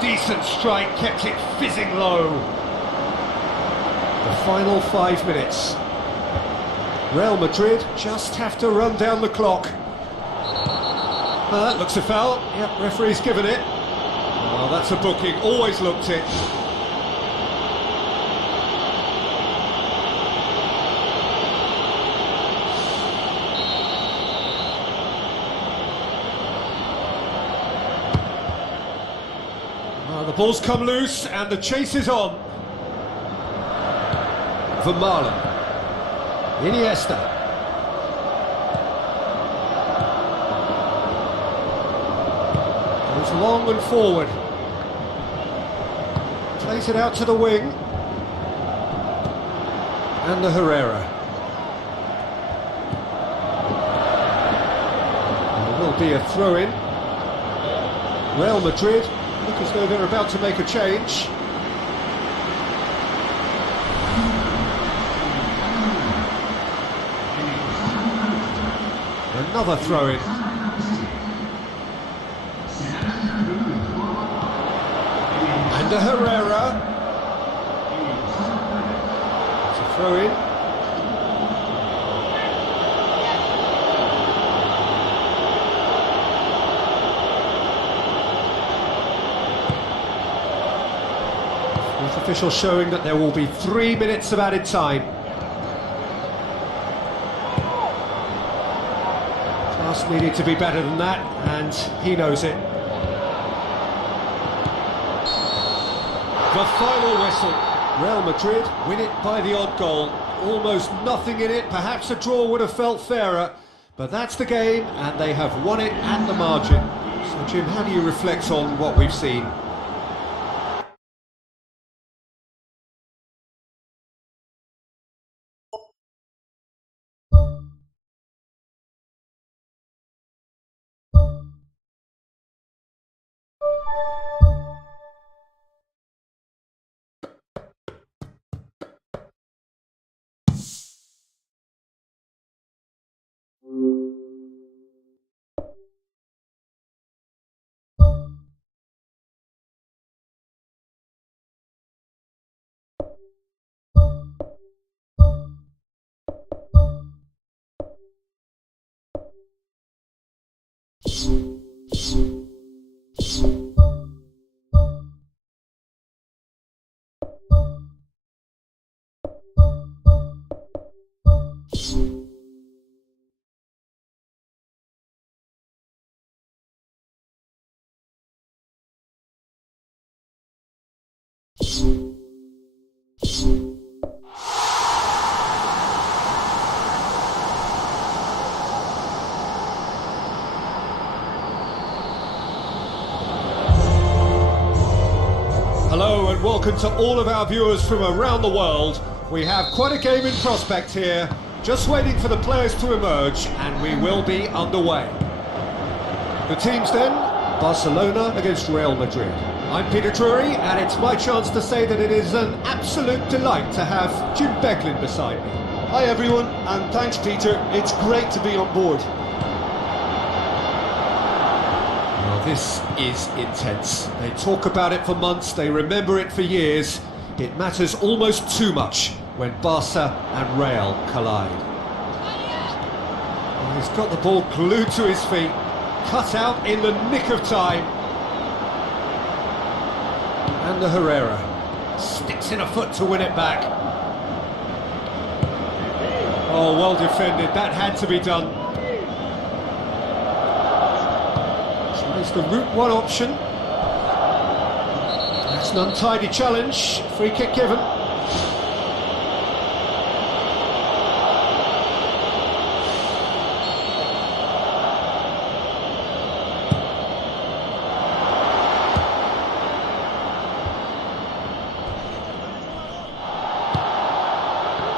Decent strike, kept it fizzing low. The final 5 minutes. Real Madrid just have to run down the clock. That looks a foul. Yep, referee's given it. Oh, Well, that's a booking, always looked it. Well, the ball's come loose and the chase is on. Vermaelen. Iniesta. Goes long and forward. Plays it out to the wing. And the Herrera. There will be a throw-in. Real Madrid look as though they're about to make a change. Another throw-in. And a Herrera. It's a throw-in. Fourth official showing that there will be 3 minutes of added time. Needed to be better than that, and he knows it. The final whistle. Real Madrid win it by the odd goal. Almost nothing in it. Perhaps a draw would have felt fairer, but that's the game, and they have won it at the margin. So, Jim, how do you reflect on what we've seen? Hello and welcome to all of our viewers from around the world. We have quite a game in prospect here, just waiting for the players to emerge, and we will be underway. The teams then, Barcelona against Real Madrid. I'm Peter Drury, and it's my chance to say that it is an absolute delight to have Jim Beglin beside me. Hi everyone, and thanks Peter, it's great to be on board. Well, this is intense. They talk about it for months, they remember it for years. It matters almost too much when Barca and Real collide. Well, he's got the ball glued to his feet, cut out in the nick of time. And the Herrera sticks in a foot to win it back. Oh, well defended, that had to be done. Tries the route one option. That's an untidy challenge, free kick given.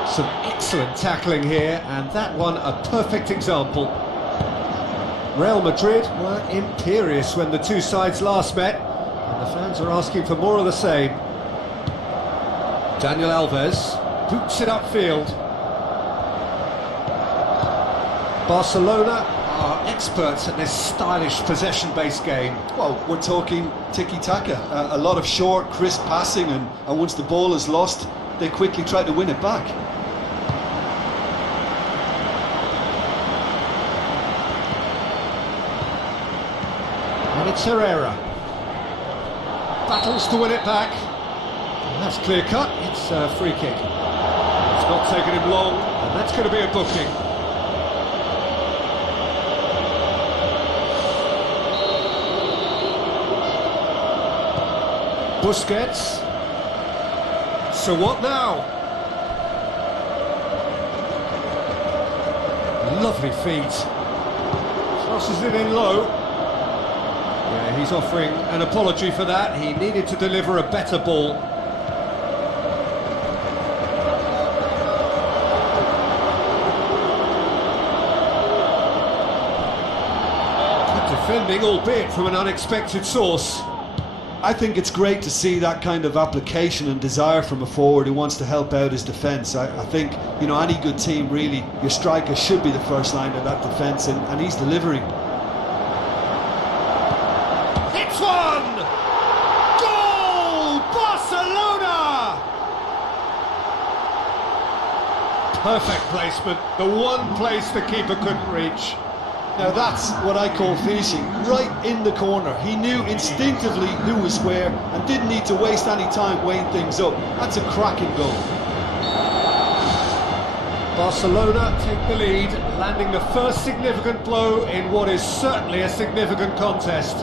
Some excellent tackling here, and that one a perfect example. Real Madrid were imperious when the two sides last met, and the fans are asking for more of the same. Daniel Alves boots it upfield. Barcelona are experts at this stylish possession-based game. Well, we're talking tiki-taka, a lot of short, crisp passing, and once the ball is lost, they quickly try to win it back. And it's Herrera. battles to win it back. And that's clear cut, it's a free kick. It's not taken him long, and that's going to be a booking. Busquets. So what now? Lovely feet. Crosses it in low. Yeah, he's offering an apology for that. He needed to deliver a better ball. Good defending, albeit from an unexpected source. I think it's great to see that kind of application and desire from a forward who wants to help out his defence. I think, you know, any good team really, your striker should be the first line of that defence, and he's delivering. Hits one! Goal! Barcelona! Perfect placement, the one place the keeper couldn't reach. Now that's what I call finishing, right in the corner. He knew instinctively who was where and didn't need to waste any time weighing things up. That's a cracking goal. Barcelona take the lead, landing the first significant blow in what is certainly a significant contest.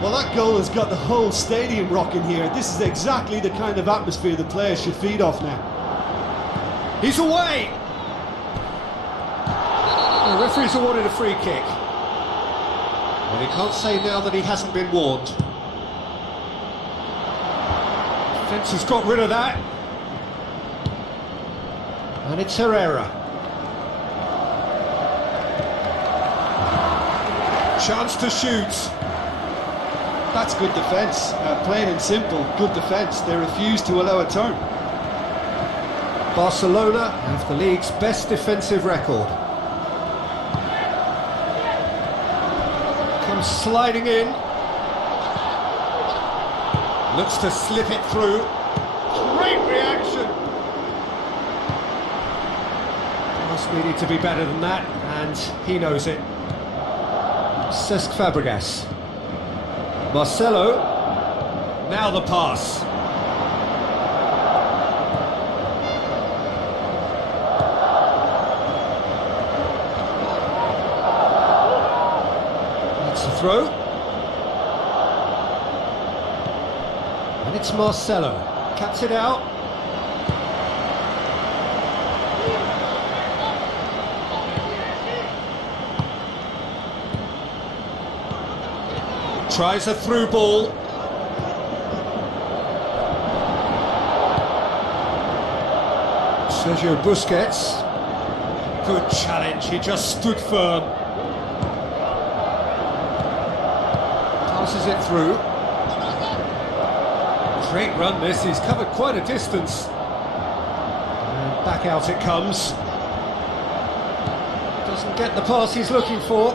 Well, that goal has got the whole stadium rocking here. This is exactly the kind of atmosphere the players should feed off now. He's away! The referee's awarded a free kick. Well, he can't say now that he hasn't been warned. Defence has got rid of that. And it's Herrera. Chance to shoot. That's good defence, plain and simple, good defence. They refuse to allow a turn. Barcelona have the league's best defensive record. Comes sliding in. Looks to slip it through. Great reaction. Pass needed to be better than that, and he knows it. Cesc Fabregas. Marcelo. Now the pass. Throw, and it's Marcelo, cuts it out. Tries a through ball. Sergio Busquets, good challenge, he just stood firm. Passes it through. Great run this, he's covered quite a distance. And back out it comes. Doesn't get the pass he's looking for.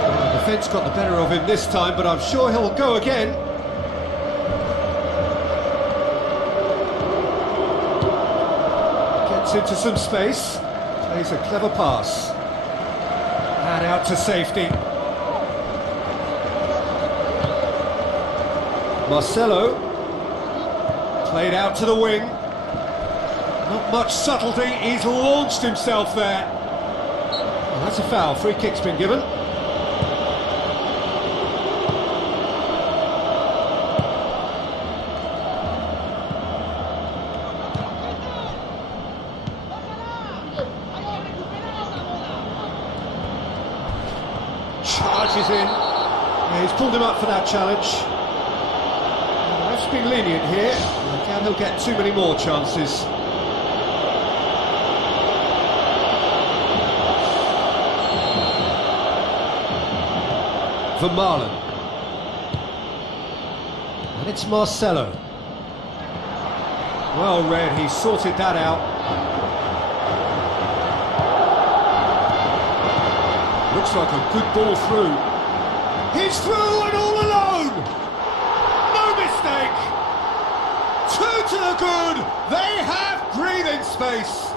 Well, the defence got the better of him this time, but I'm sure he'll go again. Gets into some space. Plays a clever pass. And out to safety. Marcelo. Played out to the wing. Not much subtlety, he's launched himself there. Well, that's a foul, free kick's been given. Charges in. Yeah, he's pulled him up for that challenge. The ref's been lenient here. I doubt he'll get too many more chances. Vermaelen. And it's Marcelo. Well read, he sorted that out. Looks like a good ball through. He's through and all alone! No mistake! Two to the good! They have breathing space!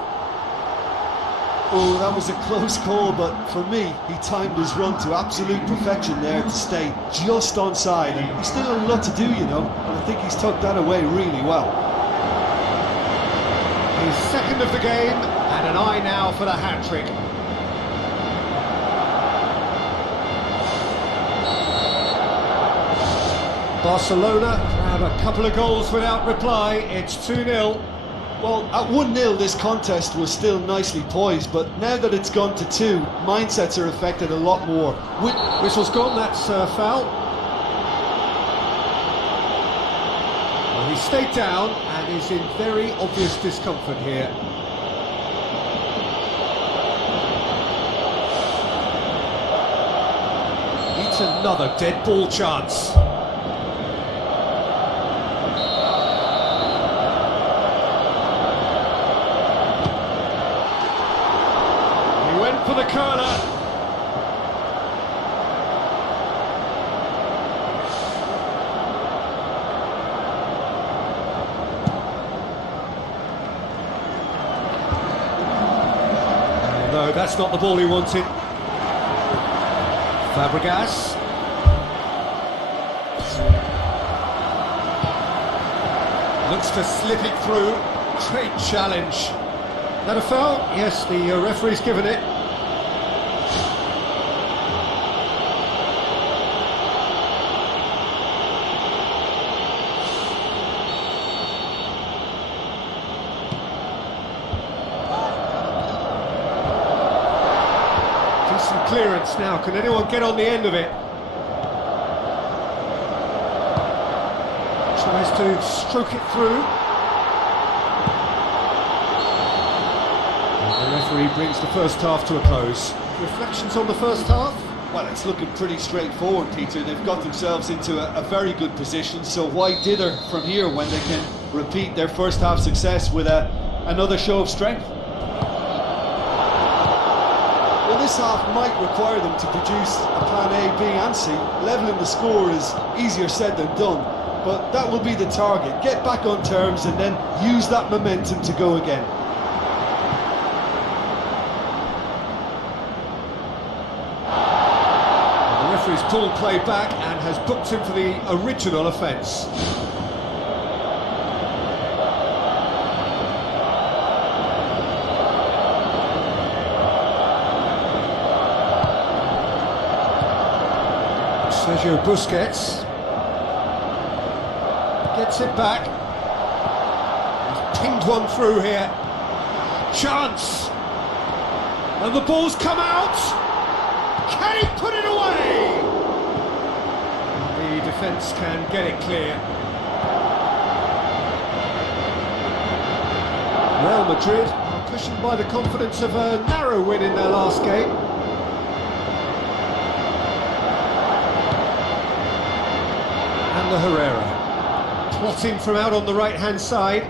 Oh, that was a close call, but for me, he timed his run to absolute perfection there to stay just onside, and he's still a lot to do, you know, but I think he's tucked that away really well. His second of the game, and an eye now for the hat-trick. Barcelona grab a couple of goals without reply. It's 2-0. Well, at 1-0 this contest was still nicely poised, but now that it's gone to 2, mindsets are affected a lot more. Whistle's gone, that's foul. Well, he stayed down and is in very obvious discomfort here. It's another dead ball chance. For the corner. No, that's not the ball he wanted. Fabregas. Looks to slip it through. Great challenge. Is that a foul? Yes, the referee's given it. Clearance now, can anyone get on the end of it? Tries to stroke it through. And the referee brings the first half to a close. Reflections on the first half? Well, it's looking pretty straightforward, Peter. They've got themselves into a very good position, so why dither from here when they can repeat their first half success with another show of strength? This half might require them to produce a plan A, B and C. Levelling the score is easier said than done, but that will be the target. Get back on terms and then use that momentum to go again. The referee's pulled play back and has booked him for the original offence. Sergio Busquets gets it back. He's pinged one through here. Chance! And the ball's come out! Can he put it away? The defence can get it clear. Real Madrid are cushioned by the confidence of a narrow win in their last game. The Herrera, plotting from out on the right-hand side.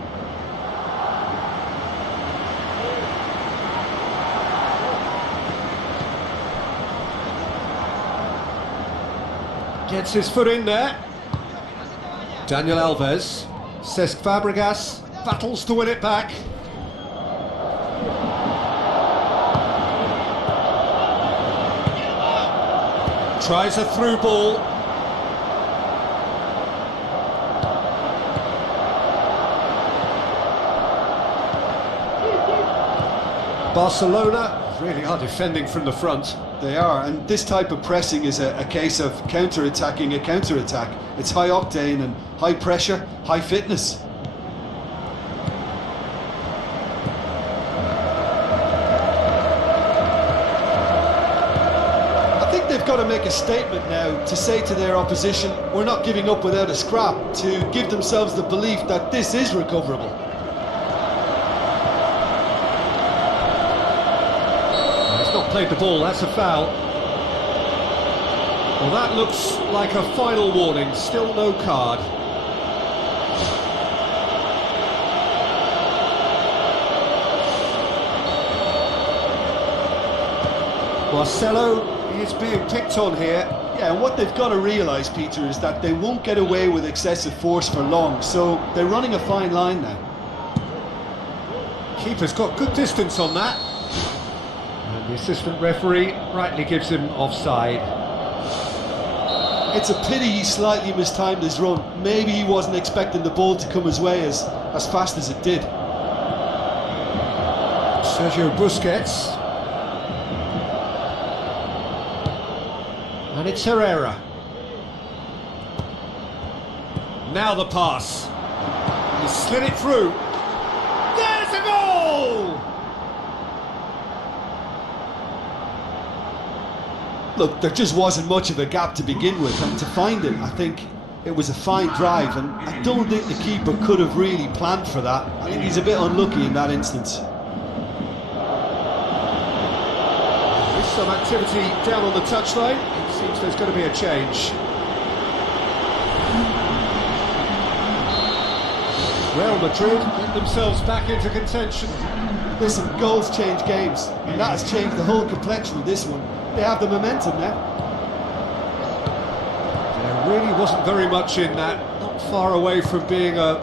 Gets his foot in there. Daniel Alves, Cesc Fabregas, battles to win it back. Tries a through ball. Barcelona really are defending from the front. They are, and this type of pressing is a case of counter-attacking a counter-attack. It's high octane and high pressure, high fitness. I think they've got to make a statement now to say to their opposition, we're not giving up without a scrap, to give themselves the belief that this is recoverable. Played the ball, that's a foul. Well, that looks like a final warning, still no card. Marcelo is being picked on here. Yeah, and what they've got to realise, Peter, is that they won't get away with excessive force for long, so they're running a fine line now. Keeper's got good distance on that. The assistant referee rightly gives him offside. It's a pity he slightly mistimed his run. Maybe he wasn't expecting the ball to come his way as fast as it did. Sergio Busquets. And it's Herrera. Now the pass. He slid it through. There's a goal! Look, there just wasn't much of a gap to begin with, and to find it, I think it was a fine drive, and I don't think the keeper could have really planned for that. I think he's a bit unlucky in that instance. There's some activity down on the touchline. It seems there's going to be a change. Real Madrid get themselves back into contention. Listen, goals change games, and that has changed the whole complexion of this one. They have the momentum now. There really wasn't very much in that, not far away from being a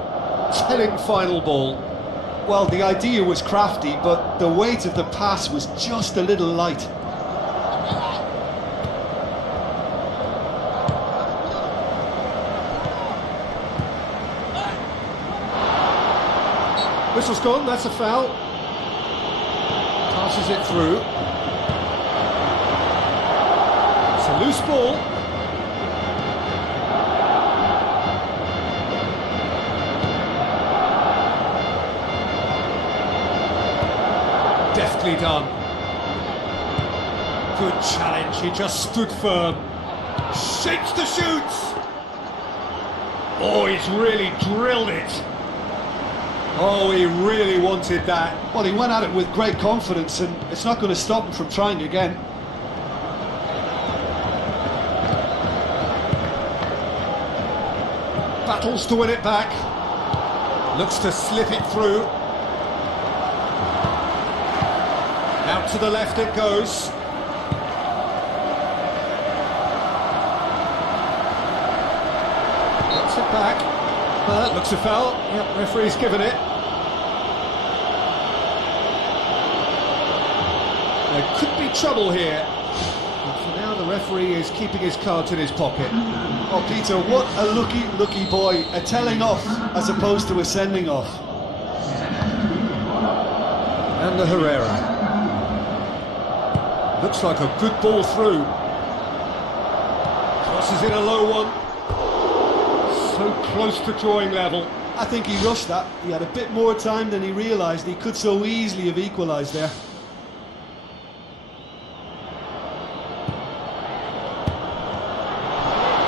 telling final ball. Well, the idea was crafty, but the weight of the pass was just a little light. Whistle's gone, that's a foul. Passes it through. It's a loose ball. Deftly done. Good challenge, he just stood firm. Shakes the shoots. Oh, he's really drilled it. Oh, he really wanted that. Well, he went at it with great confidence, and it's not going to stop him from trying again. Battles to win it back. Looks to slip it through. Out to the left it goes. Gets it back. That looks a foul. Yep, referee's given it. There could be trouble here. But for now, the referee is keeping his cards in his pocket. Oh, Peter, what a lucky boy. A telling off as opposed to a sending off. And the Herrera. Looks like a good ball through. Crosses in a low one. So close to drawing level. I think he rushed that. He had a bit more time than he realised. He could so easily have equalised there.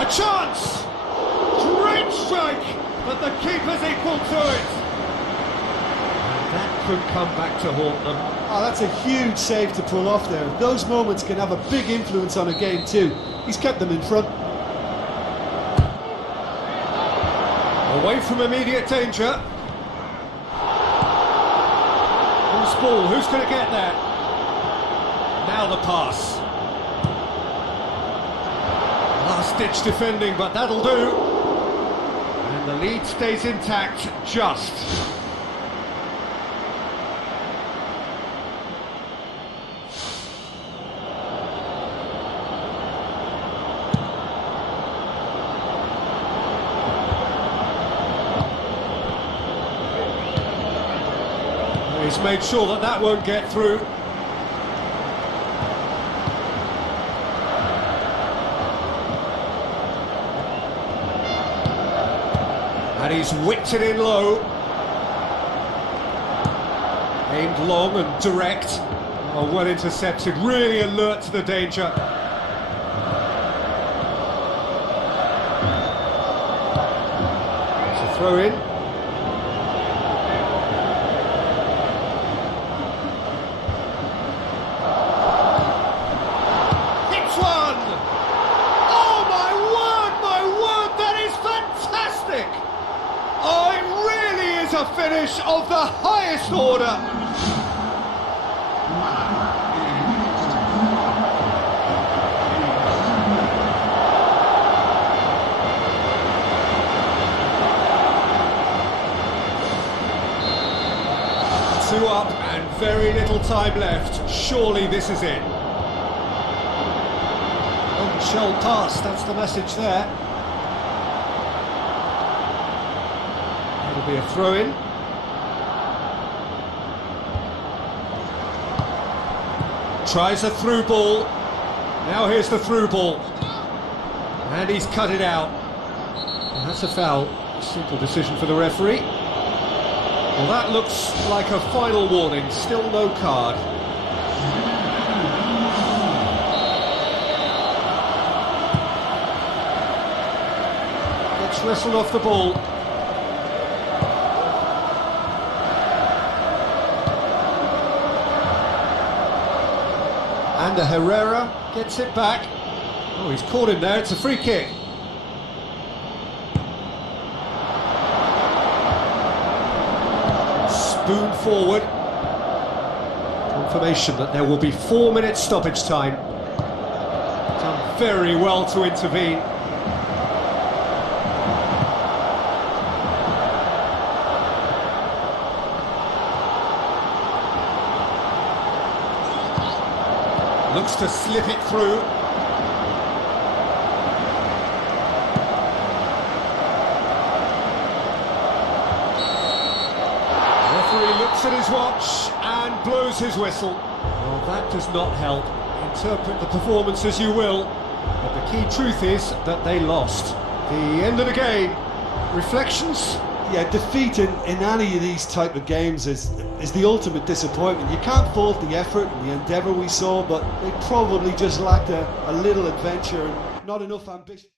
A chance! Great strike! But the keeper's equal to it. And that could come back to haunt them. Oh, that's a huge save to pull off there. Those moments can have a big influence on a game too. He's kept them in front. Away from immediate danger. Who's ball? Who's going to get there? Now the pass. Last-ditch defending, but that'll do. And the lead stays intact, just. He's made sure that that won't get through. And he's whipped it in low. Aimed long and direct. Oh, well intercepted, really alert to the danger. It's a throw in. A finish of the highest order. Two up and Very little time left. Surely this is it. Shell pass, that's the message there. It'll be a throw-in. Tries a through ball. Now here's the through ball. And he's cut it out. And that's a foul. Simple decision for the referee. Well, that looks like a final warning. Still no card. Gets wrestled off the ball. And Herrera gets it back. Oh, he's caught him there. It's a free kick. Spoon forward. Confirmation that there will be 4 minutes stoppage time. Done very well to intervene. Looks to slip it through. Referee looks at his watch and blows his whistle. Well, that does not help. Interpret the performance as you will, but the key truth is that they lost. The end of the game. Reflections? Yeah, defeat in any of these type of games is the ultimate disappointment. You can't fault the effort and the endeavour we saw, but they probably just lacked a little adventure and not enough ambition.